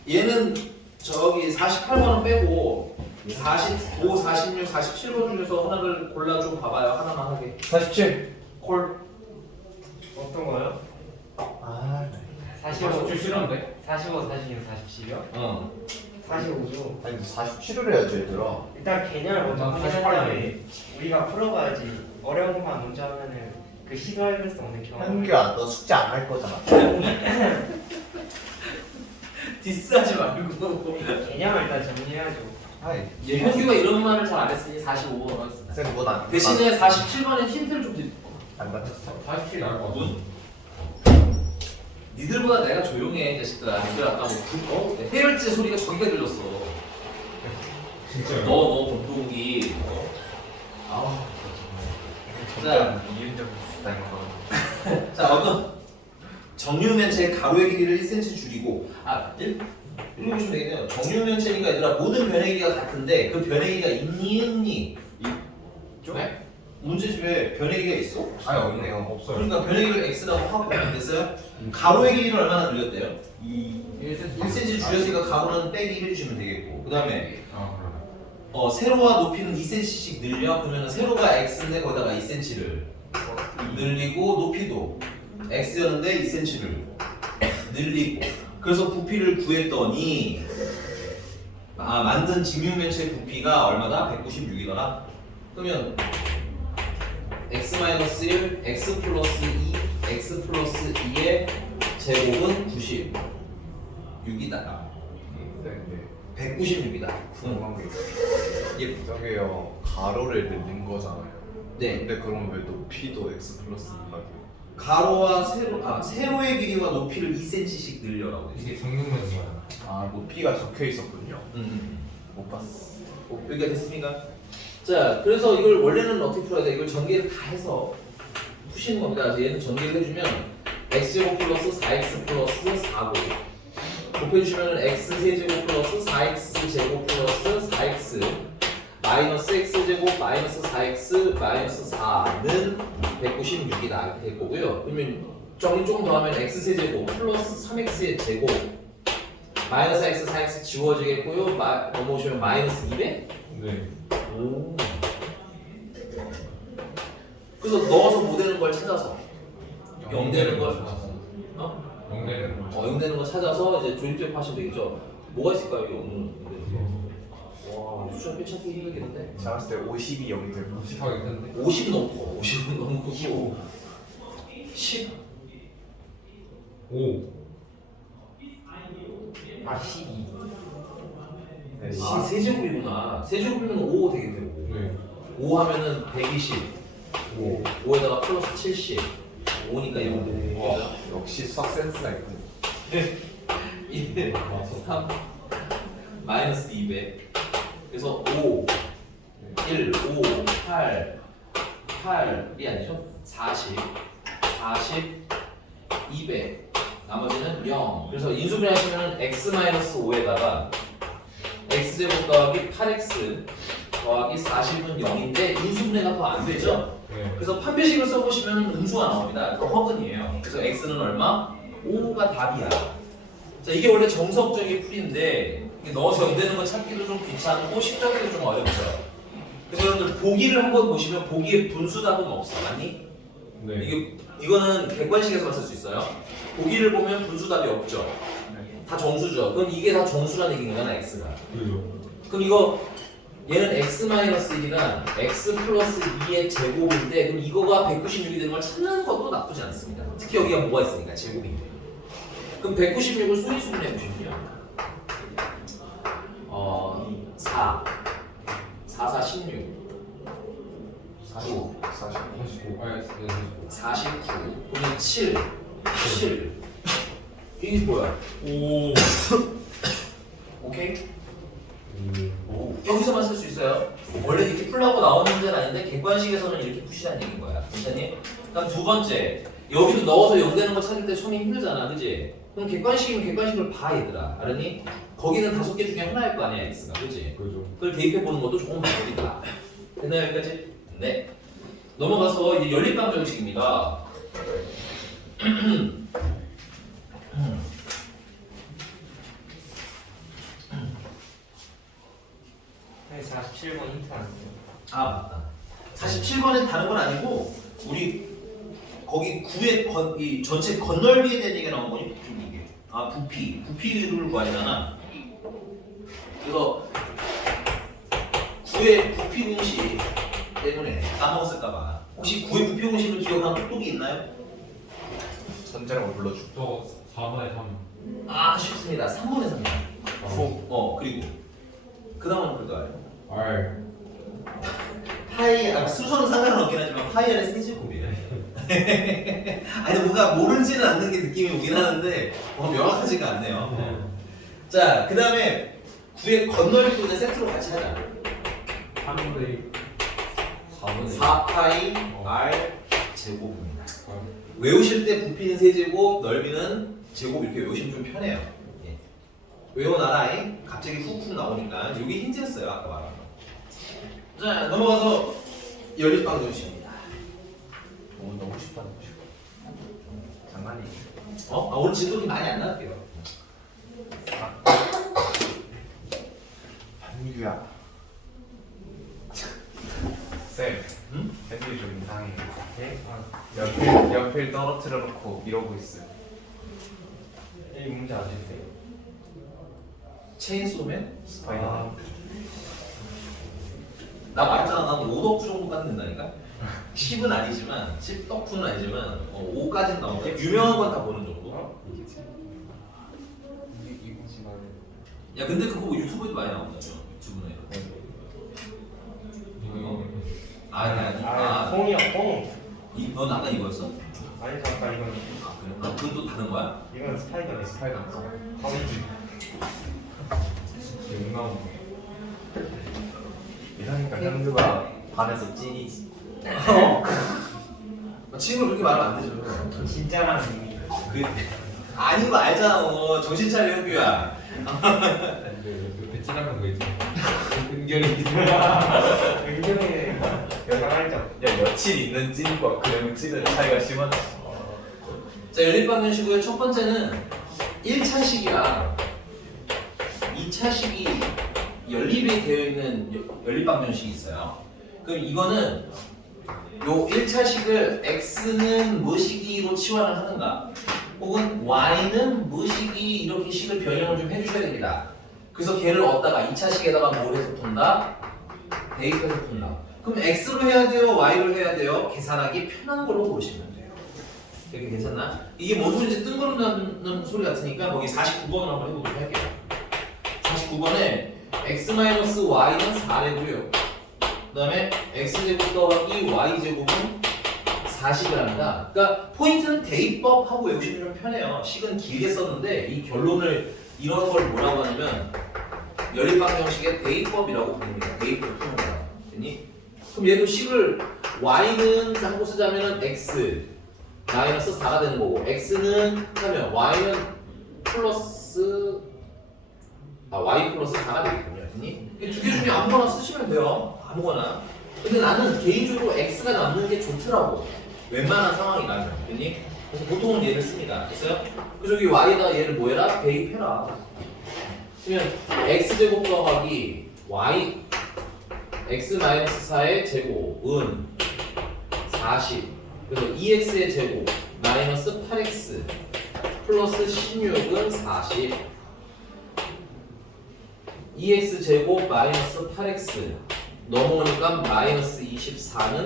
얘는 저기 48번은 빼고 45, 46, 47번 중에서 하나를 골라 좀 봐봐요. 하나만 하게. 47. 콜. 어떤 거요? 아, 45, 좀 싫은데? 45, 46, 47이요? 45죠. 아니 47을 해야지 얘들아. 일단 개념을 먼저 난 풀은 48 다음에 우리가 풀어봐야지. 어려운 것만 먼저 하면은 그 시도할 수 없는 경험. 현규야 너 숙제 안 할 거잖아. 디스하지 말고. 개념을 일단 정리해야죠. 아이. 현규가 이런 말을 잘 안 했으니 45번으로 하겠습니다. 쌤 뭐나 대신에 47번에 힌트를 좀 드릴게요. 안 다쳤어? 47 나올 것 같아. 문? 니들보다 내가 조용해 이 자식들아. 니들 아까 뭐 해열제 소리가 저기가 들렸어. 진짜요? 너 본동이 아우. 자, 이윤정 스타일 거. 자 어떤 정육면체의 가로의 길이를 1cm 줄이고 이렇게 보시면 되겠네요. 정육면체니까 얘들아 모든 변의 길이가 같은데 그 변의 길이가 있니 없니? 네? 문제집 왜 변의 길이가 있어? 아니 없네요. 없어요. 그러니까 변의 길이를 x라고 하고 됐어요? 가로의 길이를 얼마나 늘렸대요? 1cm 줄였으니까 가로는 빼기 1 해주시면 되겠고 그 다음에 아 세로와 높이는 2cm씩 늘려. 그러면 세로가 x인데 거기다가 2cm를 늘리고 높이도 x였는데 2cm를 늘리고 그래서 부피를 구했더니 만든 직육면체의 부피가 얼마다? 196이더라. 그러면 x-1, x 플러스 2, x 플러스 2의 제곱은 96이다. 네. 196이다. 궁금한 게 있어요. 예. 저게요 가로를 늘린 거잖아요. 네. 근데 그럼 왜 높이도 x 플러스 2가 돼요? 가로와 세로의 길이와 높이를 2cm씩 늘려라고 돼 있어요. 이게 정육면이야. 아 높이가 적혀 있었군요. 음. 못 봤어. 여기가 됐습니까? 자, 그래서 이걸 원래는 어떻게 풀어야 돼? 이걸 전개를 다 해서 푸시는 겁니다. 그래서 얘는 전개를 해주면 x제곱 플러스 4x 플러스 4고 곱해주시면 x세제곱 플러스 4x제곱 플러스 4x 마이너스 x제곱 마이너스 4x 마이너스 4는 196이다 이렇게 될 거고요. 그러면 정리 조금 더 하면 x세제곱 플러스 3x의 제곱 마이너스 x 4x 지워지겠고요. 넘어오시면 마이너스 200? 네. 오. 그래서 넣어서 못 되는 걸 찾아서 0 되는 걸 어? 0 되는 거. 0 되는 걸 찾아서 이제 조립제법 하시면 되겠죠. 뭐가 있을까요? 0 와, 수학 빼찾기 힘들겠는데. 제가 봤을 때 50이 0이 될 거. 하겠는데. 50은 넘고 50은 너무 크고 10 5. 아 12. 네, 세제곱이구나. 세제곱이면 5 되겠네요. 네. 5 하면은 120 5. 5에다가 플러스 70 5니까 0 되네. 와 역시 수학 센스가 있군. 1, 3, 마이너스 200 그래서 5, 1, 5, 8, 8이 아니죠? 40, 200 나머지는 0 그래서 인수분해 하시면 x-5에다가 x제곱 더하기 8x 더하기 40은 0인데 인수분해가 더 안 되죠? 네. 그래서 판별식을 써보시면 음수가 나옵니다. 그래서 허근이에요. 그래서 x는 얼마? 5가 답이야. 자, 이게 원래 정석적인 풀인데 이게 넣어서 0 되는 거 찾기도 좀 귀찮고 십자기도 좀 어렵죠. 그래서 여러분들 보기를 한번 보시면 보기에 분수답은 없어. 맞니? 네. 이거는 객관식에서만 쓸 수 있어요. 보기를 보면 분수답이 없죠. 다 정수죠. 그럼 이게 다 정수라는 얘기인 거잖아, x가. 그죠. 그럼 이거 얘는 x-1이랑 x 플러스 2의 제곱인데 그럼 이거가 196이 되는 걸 찾는 것도 나쁘지 않습니다. 특히 여기가 뭐가 있으니까 제곱인데. 그럼 196을 소인수분해 보시면요. 4 4, 16 49 49. 아, 네. 49 그러면 7 이게 뭐야? 오. 오케이? 여기서만 쓸 수 있어요. 원래 이렇게 풀라고 나오는 문제는 아닌데 객관식에서는 이렇게 푸시라는 얘기인 거야. 괜찮니? 그다음 두 번째 여기도 넣어서 0 되는 거 찾을 때 손이 힘들잖아, 그지? 그럼 객관식이면 객관식을 봐 얘들아, 알았니? 거기는 5개 중에 하나일 거 아니야 x가, 그지? 그죠. 그걸 대입해 보는 것도 좋은 방법이다. 됐나요 여기까지? 네. 넘어가서 이제 연립방 정식입니다. 네, 47번 힌트 안 돼요. 아 맞다. 47번은 다른 건 아니고 우리 거기 9의 이 전체 건널비에 대한 얘기가 나온 거니 이게. 아 부피를 구하잖아. 그래서 9의 부피 공식 때문에 까먹었을까봐. 혹시 9의 부피 공식을 기억하는 똑똑이 있나요? 선재라고 불러줘. 저 4분의 3. 아 쉽습니다. 3분의 3이야. 그리고 그 다음은 그거 알아요? R. 파이 수소는 상관은 없긴 하지만 파이 안에 세제곱이에요. 아니 뭔가 모르지는 않는 게 느낌이 오긴 하는데 명확하지가 않네요. 자, 그 다음에 9의 건너리 부분을 세트로 같이 하자. 3분의 4분의 4파이 r 제곱입니다. 외우실 때 부피는 세제곱, 넓이는 제곱 이렇게 외우시면 좀 편해요. 예. 외워놔라. 갑자기 훅훅 나오니까 이게 힌트였어요. 아까 말한 거. 자, 넘어가서 연립방정식입니다. 너무 쉽다 너무 쉽다. 장난이지. 오늘 진도기 많이 안 나올게요. 한규야. 쌤. 응? 애들이 좀 이상해. 네? 연필 떨어뜨려 놓고 이러고 있어요. 이 문제 아시세요? 체인소맨? 스파이더맨. 나 말했잖아. 난 5덕후 정도까지 된다니까? 10은 아니지만 10덕후는 아니지만 5까지는 나오고 유명한 건 다 보는 정도. 이거지만. 야 근데 그거 유튜브에도 많이 나온다며. 유튜브나 이런. 아니. 콩이요 콩. 넌 아까 이거였어? 아니 잠깐 이건 아 그래? 아 그건 또 다른 거야? 이건 스파이더맨. 스파이더맨. 가위지. 용나무. 이러니까 현규가 반에서 찐이지. 친구 그렇게 말하면 안 되죠. 진짜라는 의미. 그 아닌 거 알잖아. 정신 차려 형규야. 옆에 찐한 거 있지. 은결이 은경이 가만있죠. 야 며칠 있는 찐과 그냥 찐은 차이가 심하다. 자 연립방정식의 첫 번째는 1차식이랑 2차식이 연립이 되어 있는 연립방정식이 있어요. 그럼 이거는 요 1차식을 x는 무식이로 치환을 하는가 혹은 y는 무식이 이렇게 식을 변형을 좀 해주셔야 됩니다. 그래서 걔를 얻다가 2차식에다가 뭘 해서 푼다? 대입해서 푼다. 그럼 x로 해야 돼요? y로 해야 돼요? 계산하기 편한 걸로 보시면 돼요. 이렇게 괜찮나? 이게 뭔 소리인지 뜬구름 소리 같으니까 거기 49번을 한번 해보도록 할게요. 49번에 x-y는 4래고요. 그 다음에 x제곱 더하기 y제곱은 40을 합니다. 그러니까 포인트는 대입법하고 외우시면 좀 편해요. 식은 길게 썼는데 이 결론을 이런 걸 뭐라고 하냐면 연립방정식의 대입법이라고 부릅니다. 대입법 푸는 거야. 됐니? 그럼 얘도 식을 y는 하고 쓰자면 x 마이너스 4가 되는 거고 x는 하면 y는 플러스 y 플러스 4가 되겠군요. 됐니? 이 두 개 중에 아무거나 쓰시면 돼요. 아무거나. 근데 나는 개인적으로 x가 남는 게 좋더라고. 웬만한 상황이라면. 됐니? 그래서 보통은 얘를 씁니다. 됐어요? 그래서 여기 y에다가 얘를 뭐 해라? 대입해라. 그러면 x제곱 더하기 y x-4의 제곱은 40. 그래서 2x의 제곱 마이너스 8x 플러스 16은 40. 2x 제곱 마이너스 8x 넘어오니까 마이너스 24는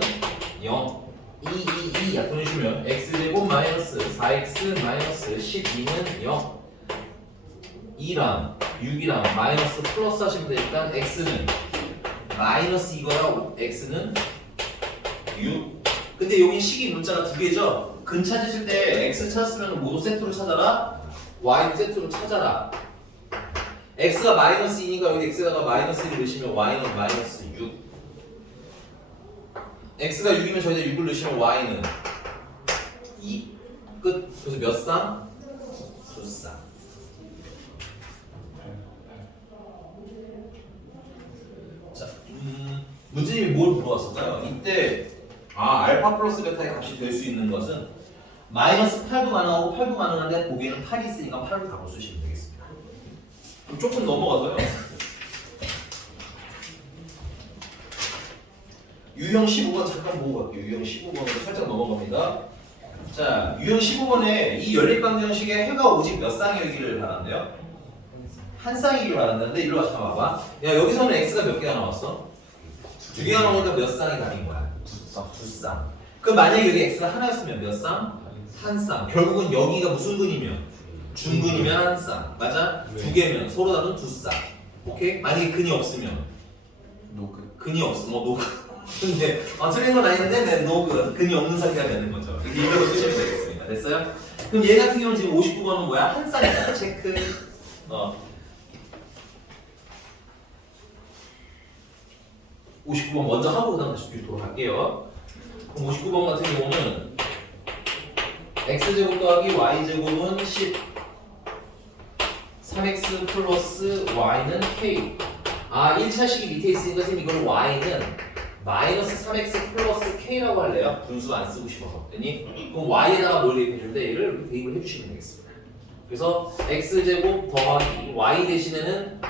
0. 2 약분해주면 x제곱 마이너스 4x 마이너스 12는 0. 2랑 6이랑 마이너스 플러스 하시면 되니까 x는 마이너스 이거랑 x는 6. 근데 여기 식이 문자가 두 개죠? 근 찾으실 때 x 찾았으면 모두 세트로 찾아라, y도 세트로 찾아라. x가 마이너스 2니까 여기 x에다가 마이너스 1을 넣으시면 y는 마이너스 6. x가 6이면 저희가 6을 넣으시면 y는 2. 끝. 그래서 몇 쌍? 두 쌍. 자, 문제님이 뭘 물어봤을까요? 이때 알파 플러스 베타의 값이 될 수 있는 것은 마이너스 8도 가능하고 8도 가능한데 보기에는 8이 있으니까 8을 답으로 쓰시면 되겠습니다. 그럼 조금 넘어가서요. 유형 15번 잠깐 보고 갈게요. 유형 15번으로 살짝 넘어갑니다. 자, 유형 15번에 이 연립방정식에 해가 오직 몇 쌍이기를 바란대요? 한 쌍이기를 바란다는데 일로 와서 봐봐. 야, 여기서는 x가 몇 개가 나왔어? 두 개가 나오니까 몇 쌍이 답인 거야? 두 쌍. 그럼 만약에 여기 x가 하나였으면 몇 쌍? 한 쌍. 결국은 여기가 무슨 근이면? 중근이면 한 쌍. 맞아? 네. 두 개면 서로 다른 두 쌍. 오케이? 만약에 근이 없으면? 노그. 근이 없으면 노근. 근데 틀린 건 아닌데 네, 노그 근이 없는 상태가 되는 거죠. 이렇게 이대로 쓰시면 되겠습니다. 됐어요? 그럼 얘 같은 경우는 지금 59번은 뭐야? 한 쌍이잖아. 체크. 59번 먼저 하고 그다음 다시 뒤로 갈게요. 그럼 59번 같은 경우는 x제곱 더하기 y제곱은 10 3x 플러스 y는 k. 1차식이 밑에 있으니까 선생님 이거를 y는 마이너스 3x 플러스 k라고 할래요? 분수 안 쓰고 싶어서. 그럼 y에다가 뭘 대입해줄 때 얘를 대입을 해주시면 되겠습니다. 그래서 x제곱 더하기 y 대신에는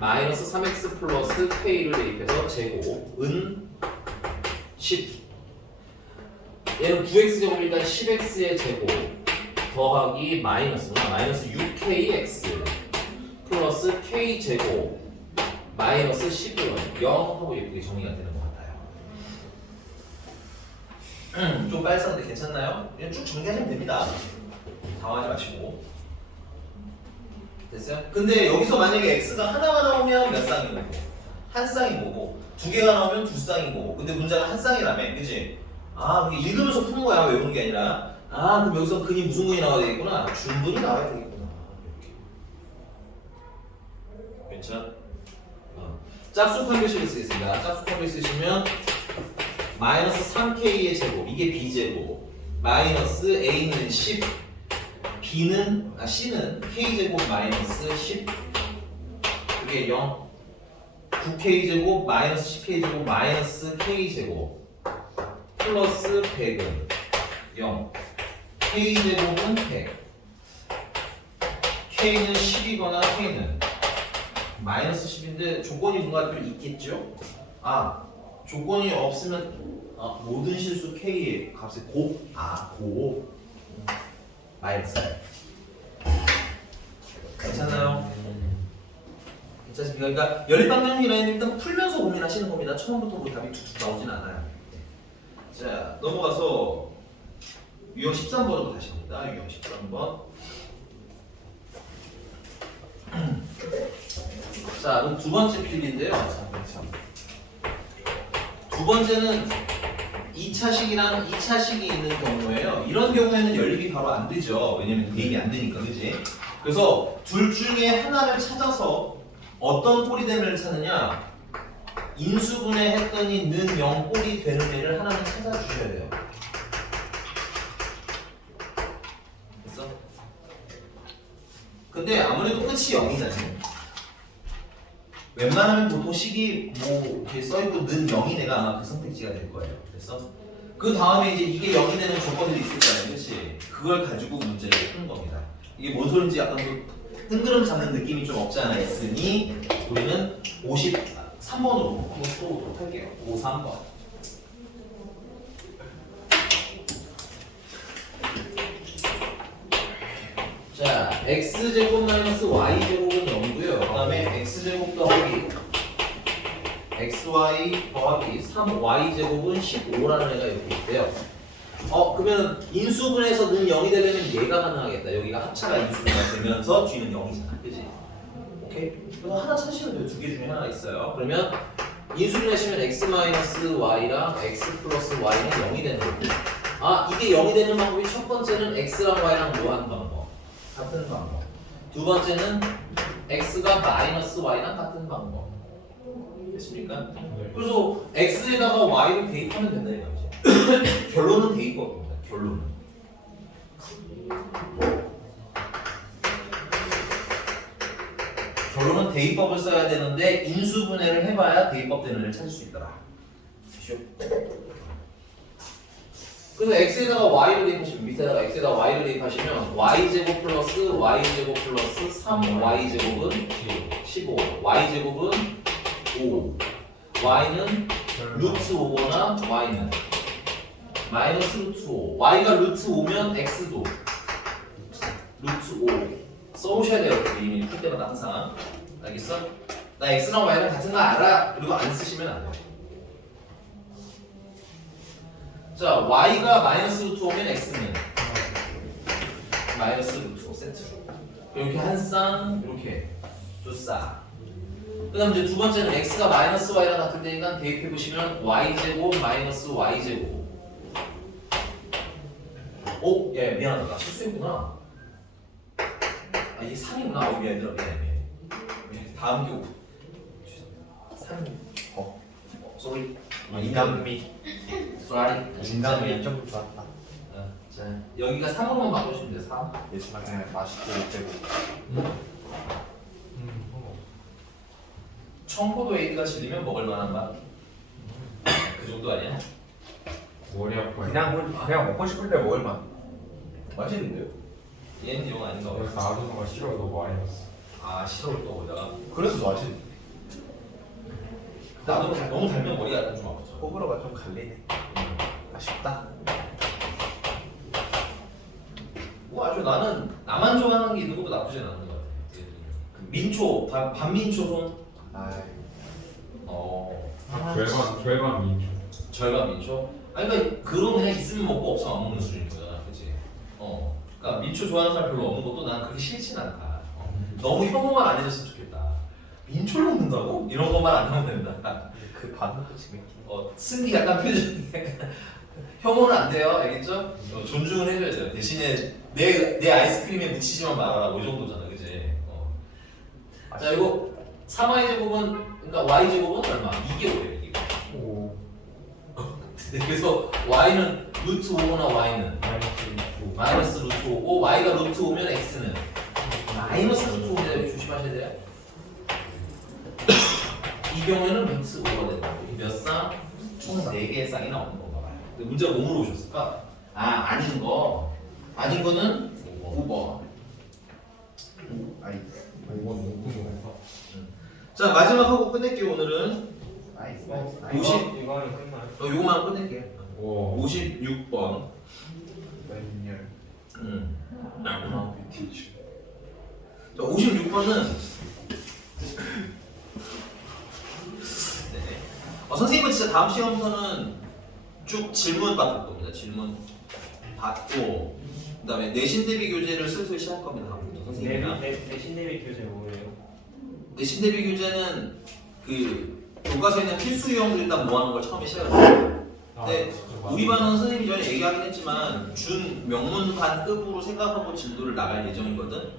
마이너스 3x 플러스 k를 대입해서 제곱은 10. 얘는 9x제곱이니까 10x의 제곱 더하기 마이너스구나. 마이너스 6kx 플러스 k제곱 마이너스 10은 0 하고 예쁘게 정리가 되는 것 같아요. 좀 빨리 괜찮나요? 그냥 쭉 정리하시면 됩니다. 당황하지 마시고. 됐어요? 근데 여기서 만약에 x가 하나가 나오면 몇 쌍이 뭐고 한 쌍이 뭐고 두 개가 나오면 두 쌍이 뭐고 근데 문제가 한 쌍이라며 그치? 그게 읽으면서 푸는 거야 외우는 게 아니라 그럼 여기서 근이 무슨 근이 나와야 되겠구나 중근이 나와야 되겠구나 이렇게 괜찮? 짝수 판별식을 쓰겠습니다. 짝수 판별 쓰시면 마이너스 3k의 제곱 이게 b제곱 마이너스 a는 10 b는 c는 k제곱 마이너스 10 그게 0 9k제곱 마이너스 10k제곱 마이너스 k제곱 플러스 100은 0 k제곱은 100 k는 10이거나 k는 마이너스 10인데 조건이 뭔가 좀 있겠죠? 조건이 없으면 모든 실수 k의 값이 곱 마이너스 괜찮아요? 괜찮습니까? 그러니까 연립방정식이라는 일단 풀면서 고민하시는 겁니다. 처음부터 그 답이 툭툭 나오진 않아요. 자 넘어가서 유형 13번으로 다시 갑니다. 유형 13번 자 그럼 두 번째 필기인데요. 두 번째는 2차식이랑 2차식이 있는 경우에요. 이런 경우에는 연립이 바로 안 되죠. 왜냐면 대입이 안 되니까, 그지? 그래서 둘 중에 하나를 찾아서 어떤 꼴이됨을 찾느냐? 인수분해 했더니 는 0꼴이 되는 애를 하나는 찾아주셔야 돼요. 됐어? 근데 아무래도 끝이 0이잖아요. 웬만하면 보통 식이 뭐 이렇게 써있고 는 0인 애가 아마 그 선택지가 될 거예요. 그래서 그 다음에 이제 이게 0이 되는 조건들이 있을 거예요. 그렇지? 그걸 가지고 문제를 푸는 겁니다. 이게 뭔 소리인지 약간 좀 뜬구름 잡는 느낌이 좀 없지 않아 있으니 우리는 53번으로 한번 풀어보도록 할게요. 53번. 자, x제곱 마이너스 y제곱은 0이고요. 그 다음에 x제곱 더하기 xy 더하기 3y제곱은 15라는 애가 이렇게 있대요. 그러면 인수분해에서 는 0이 되려면 얘가 가능하겠다. 여기가 합차가 인수분해가 되면서 뒤는 0이잖아. 그지? 오케이? 그래서 하나 찾으시면 돼요. 두 개 중에 하나가 있어요. 그러면 인수분해하시면 x-y랑 x 플러스 y는 0이 되는 거고 이게 0이 되는 방법이 첫 번째는 x랑 y랑 뭐 하는 방법? 같은 방법. 두 번째는 x가 마이너스 y랑 같은 방법. 됐습니까? 그래서 x에다가 y를 대입하면 된다 이거지. 결론은 대입법입니다. 결론은. 결론은 대입법을 써야 되는데 인수분해를 해봐야 대입법 되는 애를 찾을 수 있더라. 그렇죠? 그래서 x에다가 y를 대입하시면 밑에다가 x에다가 y를 대입하시면 y제곱 플러스 y제곱 플러스 3y제곱은 15 y제곱은 5 y는 루트 5거나 y는 마이너스 루트 5 y가 루트 5면 x도 루트 5 써오셔야 돼요. 이미 풀 때마다 항상 알겠어? 나 x랑 y랑 같은 거 알아. 그리고 안 쓰시면 안 돼요. 자, y가 마이너스 루트 5면 x는 마이너스 루트 5 세트로 이렇게 한 쌍, 이렇게 두 쌍 그 다음 이제 두 번째는 x가 마이너스 y랑 같을 때니까 대입해보시면 y제곱 마이너스 y제곱. 오? 야 미안하다 나 실수했구나. 아 이게 3이구나. 미안해. 다음 교 3. 쏘리. 인간미. 쏘리. 인간미 좀 좋았다. 자 여기가 3으로만 바꿔주시면 돼요. 3. 예지만 그냥 맛있게 되고. 청포도 에이드가 질리면 먹을 만한 맛. 그 정도 아니야? 머리 아파. 그냥 먹고 싶을 때 먹을만. 맛있는데요? 얘는 이용 아닌가 봐요. 그래서 놔두는 거 싫어. 너무 많이 넣었어. 아 싫어를 또 거기다가 그래서 좋아하지. 나도 너무 달면 머리가 약간 좀 아프죠. 호불호가 좀 갈리네. 아쉽다. 뭐 아주 나는 나만 좋아하는 게 있는 것도 나쁘진 않은 것 같아. 그 민초 반민초 손. 아이. 절반 민초. 절반 민초. 아니 그러니까 그런 그냥 있으면 먹고 없으면 안 먹는 수준인 거잖아, 그렇지? 그러니까 민초 좋아하는 사람 별로 없는 것도 난 그렇게 싫진 않다. 너무 혐오만 안 해줬으면 좋겠다. 민초를 먹는다고? 이런 것만 안 하면 된다. 그 반응도 재밌긴. 승기 약간 표정이 혐오는 안 돼요, 알겠죠? 존중을 해줘야 돼요. 대신에 내 아이스크림에 묻히지만 말아라, 이 정도잖아, 그지? 자, 이거 3y 제곱은 그러니까 y 제곱은 얼마? 2개 오래요, 2개. 오. 그래서 y는 루트 5나 y는 마이너스 루트 5고 y가 루트 5면 x는 마이너스 루트 5인데 조심하셔야 돼요. 이 경우에는 루트 5가 된다. 몇 쌍? 총 4개의 쌍이 나오는 건가 봐요. 근데 문제가 뭐로 오셨을까? 아닌 거. 아닌 거는 5번. 아이. 이건 너무 궁금해. 자, 마지막 하고 끝낼게요, 오늘은. 나이스. 이거는 끝나요? 요거만 끝낼게요. 오. 56번. 웬열. 자, 56번은 선생님은 진짜 다음 시간부터는 쭉 질문 받을 겁니다. 질문 받고 그다음에 내신 대비 교재를 슬슬 시작할 겁니다. 다음부터 선생님이랑. 내신 대비 교재 뭐예요? 내신 대비 교재는 그 교과서에 있는 필수 유형들 일단 모아놓은 걸 처음에 시작을 했어요. 근데 우리 반은 선생님이 전에 얘기하긴 했지만 준 명문반급으로 생각하고 진도를 나갈 예정이거든.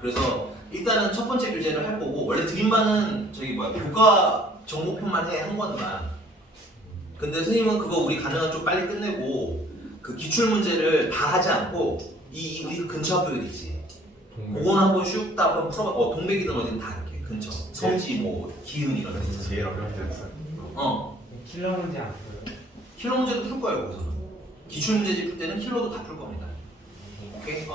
그래서 일단은 첫 번째 교재를 할 거고 원래 드림반은 저기 교과 정보편만 한 것만. 근데 선생님은 그거 우리 가능한 좀 빨리 끝내고 그 기출 문제를 다 하지 않고 우리 근처 학교들 있지. 그거는 한번 슉 다 한번 풀어봐. 동백이든 어디든 다 이렇게 근처. 성지 뭐 기흥 이런 데. 제일 어려울 때였어. 킬러 문제 안 풀어요? 킬러 문제도 풀 거예요, 거기서는. 기출 문제집 풀 때는 킬러도 다 풀 겁니다. 오케이?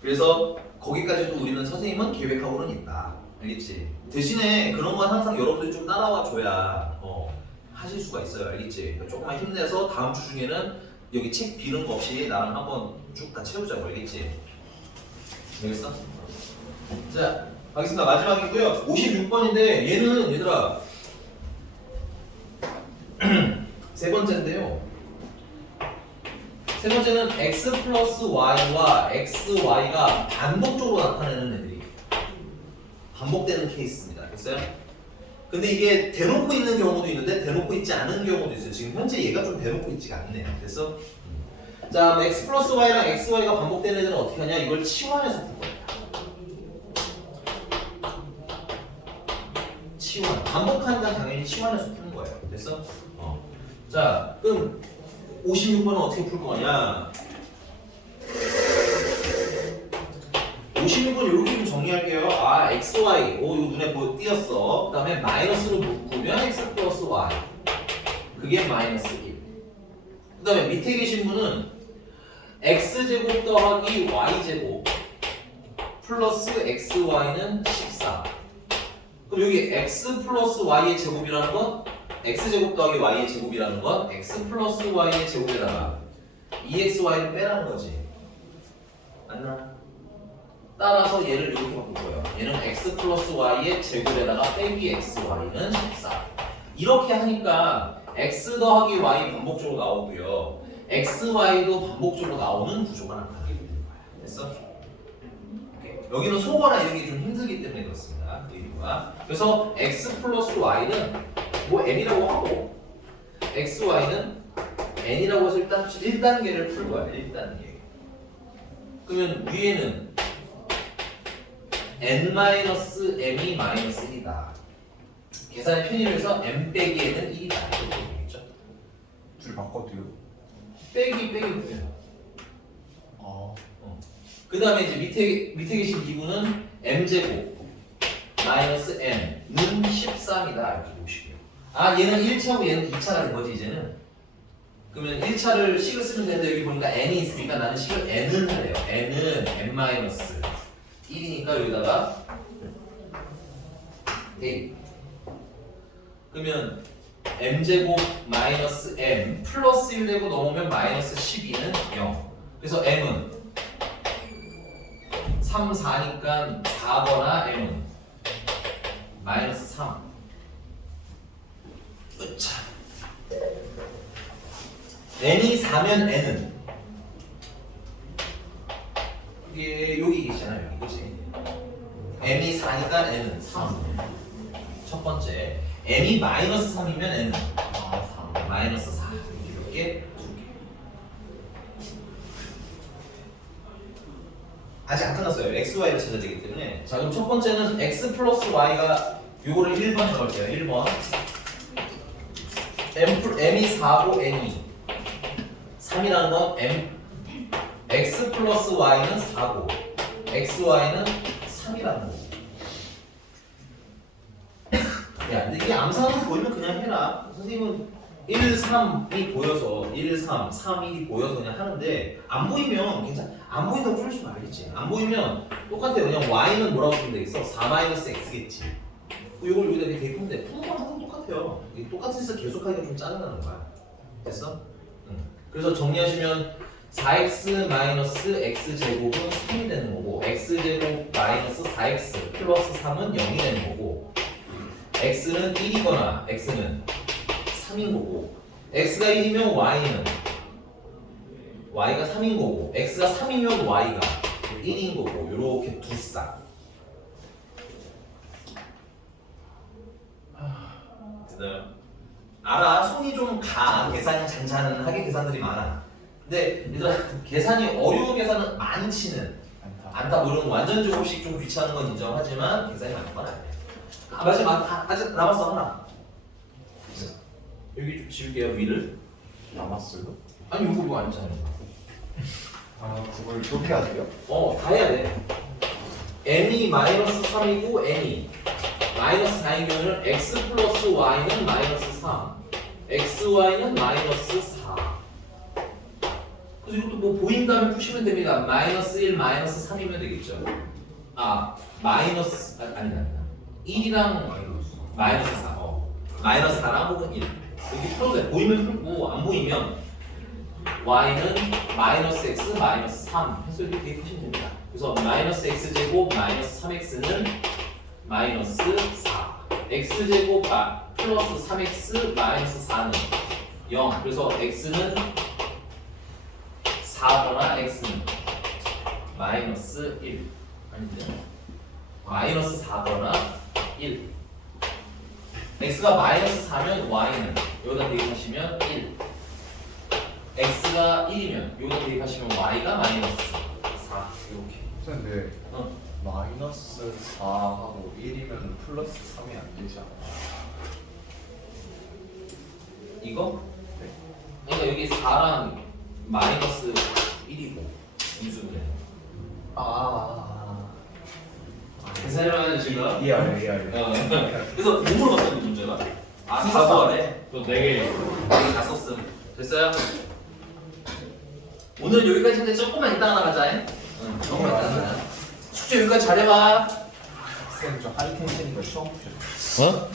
그래서 거기까지도 우리는 선생님은 계획하고는 있다. 알겠지? 대신에 그런 건 항상 여러분들이 좀 따라와 줘야 하실 수가 있어요. 알겠지? 조금만 힘내서 다음 주 중에는 여기 책 비는 거 없이 나랑 한번 쭉 다 채우자고. 알겠지? 알겠어? 자, 가겠습니다. 마지막이고요. 56번인데 얘는 얘들아 세 번째인데요. 세 번째는 x 플러스 y와 xy가 반복적으로 나타내는 애들이 반복되는 케이스입니다. 됐어요? 근데 이게 대놓고 있는 경우도 있는데 대놓고 있지 않은 경우도 있어요. 지금 현재 얘가 좀 대놓고 있지가 않네요. 됐어? 자, x 플러스 y랑 xy가 반복되는 애들은 어떻게 하냐? 이걸 치환해서 풀 거예요. 치환. 반복하니까 당연히 치환해서 푸는 거예요. 됐어? 자, 그럼 56번은 어떻게 풀 거냐? 56번 이렇게 좀 정리할게요. xy. 이거 눈에 띄었어. 그 다음에 마이너스로 묶으면 x 플러스 y. 그게 마이너스 1. 그 다음에 밑에 계신 분은 x제곱 더하기 y제곱 플러스 xy는 14. 그럼 여기 x 플러스 y의 제곱이라는 건 x제곱 더하기 y의 제곱이라는 건 x 플러스 y의 제곱에다가 2xy를 빼라는 거지. 맞나? 따라서 얘를 이렇게 바꿀 거예요. 얘는 x 플러스 y의 제곱에다가 빼기 xy는 14. 이렇게 하니까 x 더하기 y 반복적으로 나오고요. xy도 반복적으로 나오는 구조가 나타나게 되는 거야. 됐어? 오케이. 여기는 소거나 이런 게 좀 힘들기 때문에 그렇습니다. 그 이유가. 그래서 x 플러스 y는 뭐 n이라고 하고 x, y는 n이라고 해서 일단 1단계를 풀 거야. 1단계. 그러면 위에는 n-m이 마이너스 1이다. 계산의 편의를 해서 m 빼기 n은 1이다. 이렇게 되겠죠. 둘 바꿔도요? 빼기 빼기. 아. 그 다음에 이제 밑에 계신 기분은 m제곱 마이너스 n은 13이다 이렇게 보시고요. 아 얘는 1차고 얘는 2차가 된 거지 이제는. 그러면 1차를 식을 쓰면 되는데 여기 보니까 n이 있으니까 나는 식을 n은 하래요. n은 n 마이너스 1이니까 여기다가 a. 그러면 m제곱 마이너스 m 플러스 1 되고 넘으면 마이너스 12는 0. 그래서 m은 3, 4니까 4거나 m은 마이너스 3. 으차. n이 4면 n은 이게 여기 있잖아요. 여기 그치? m이 4니까 n은 3. 첫 번째. m이 마이너스 3이면 n은 4. 마이너스 4. 이렇게 몇 개? 아직 안 끝났어요. x, y를 찾아야 되기 때문에. 자, 그럼 첫 번째는 x 플러스 y가 요거를 1번 해볼게요. 1번. m이 4고 n이 3이라는 건 x 플러스 y는 4고 x, y는 3이라는 거고. 야, 근데 이게 암산으로 보이면 그냥 해라. 선생님은 1, 3이 보여서 1, 3, 3, 1이 보여서 그냥 하는데 안 보이면 괜찮아. 안 보인다고 줄여주면 알겠지. 안 보이면 똑같아요. 그냥 y는 뭐라고 쓰면 되겠어? 4-x겠지. 이걸 여기다 이렇게 대입하면 돼. 푸는 거랑 항상 똑같아요. 이게 똑같은 짓을 계속하기가 좀 짜증나는 거야. 됐어? 응. 그래서 정리하시면 4x-x 제곱은 3이 되는 거고 x 제곱 마이너스 4x 플러스 3은 0이 되는 거고 x는 1이거나 x는 3인 거고 x가 1이면 y가 3인 거고 x가 3이면 y가 1인 거고 요렇게 두 쌍. 알아. 손이 좀 가. 계산이 잔잔하게 계산들이 많아. 근데 얘들아 계산이 어려운 계산은 많지는 않다. 물론 완전 제곱식 좀 귀찮은 건 인정하지만 계산이 많은 건 아니야. 아 마지막 아직 남았어 하나. 여기 좀 지울게요 위를. 남았어요? 아니 이거 뭐 아니잖아요. 아 그걸 또 해야 돼요? 다 해야 돼. n이 마이너스 3이고 n이 마이너스 4이면 x 플러스 y는 마이너스 3 x, y는 마이너스 4. 그래서 이것도 뭐 보인 다음에 푸시면 됩니다. 마이너스 1, 마이너스 3이면 되겠죠. 아 마이너스 아니다 1이랑 마이너스 4 마이너스 4랑 혹은 1 여기 풀어도 돼. 보이면 풀고 안 보이면 y는 마이너스 x 마이너스 3 해서 이렇게 대입하시면 됩니다. 그래서 마이너스 x 제곱 마이너스 3x는 마이너스 4 x 제곱 플러스 3x 마이너스 4는 0. 그래서 x는 4거나 x는 마이너스 1 아닌데 마이너스 4거나 1. x가 마이너스 4면 y는 여기다 대입하시면 1. x가 1이면 여기다 대입하시면 y가 마이너스 4 이렇게. 근데 마이너스 4하고 1이면 플러스 3이 안 되지 않아? 이거? 네. 그러니까 여기 4랑 마이너스 1이고 인수분해. 계산해봐야지 지금. 이해하네. 그래서 뭐 물어봤어요 문제가? 아 사소하네. 또 4개. 다 썼음. 됐어요? 오늘 여기까지인데 조금만 이따가 나가자. 응, 조금만 이따가 나가자. 숙제 여기까지 잘해봐. 쌤, 저 하이텐션인 거 처음 보셨어요? 어?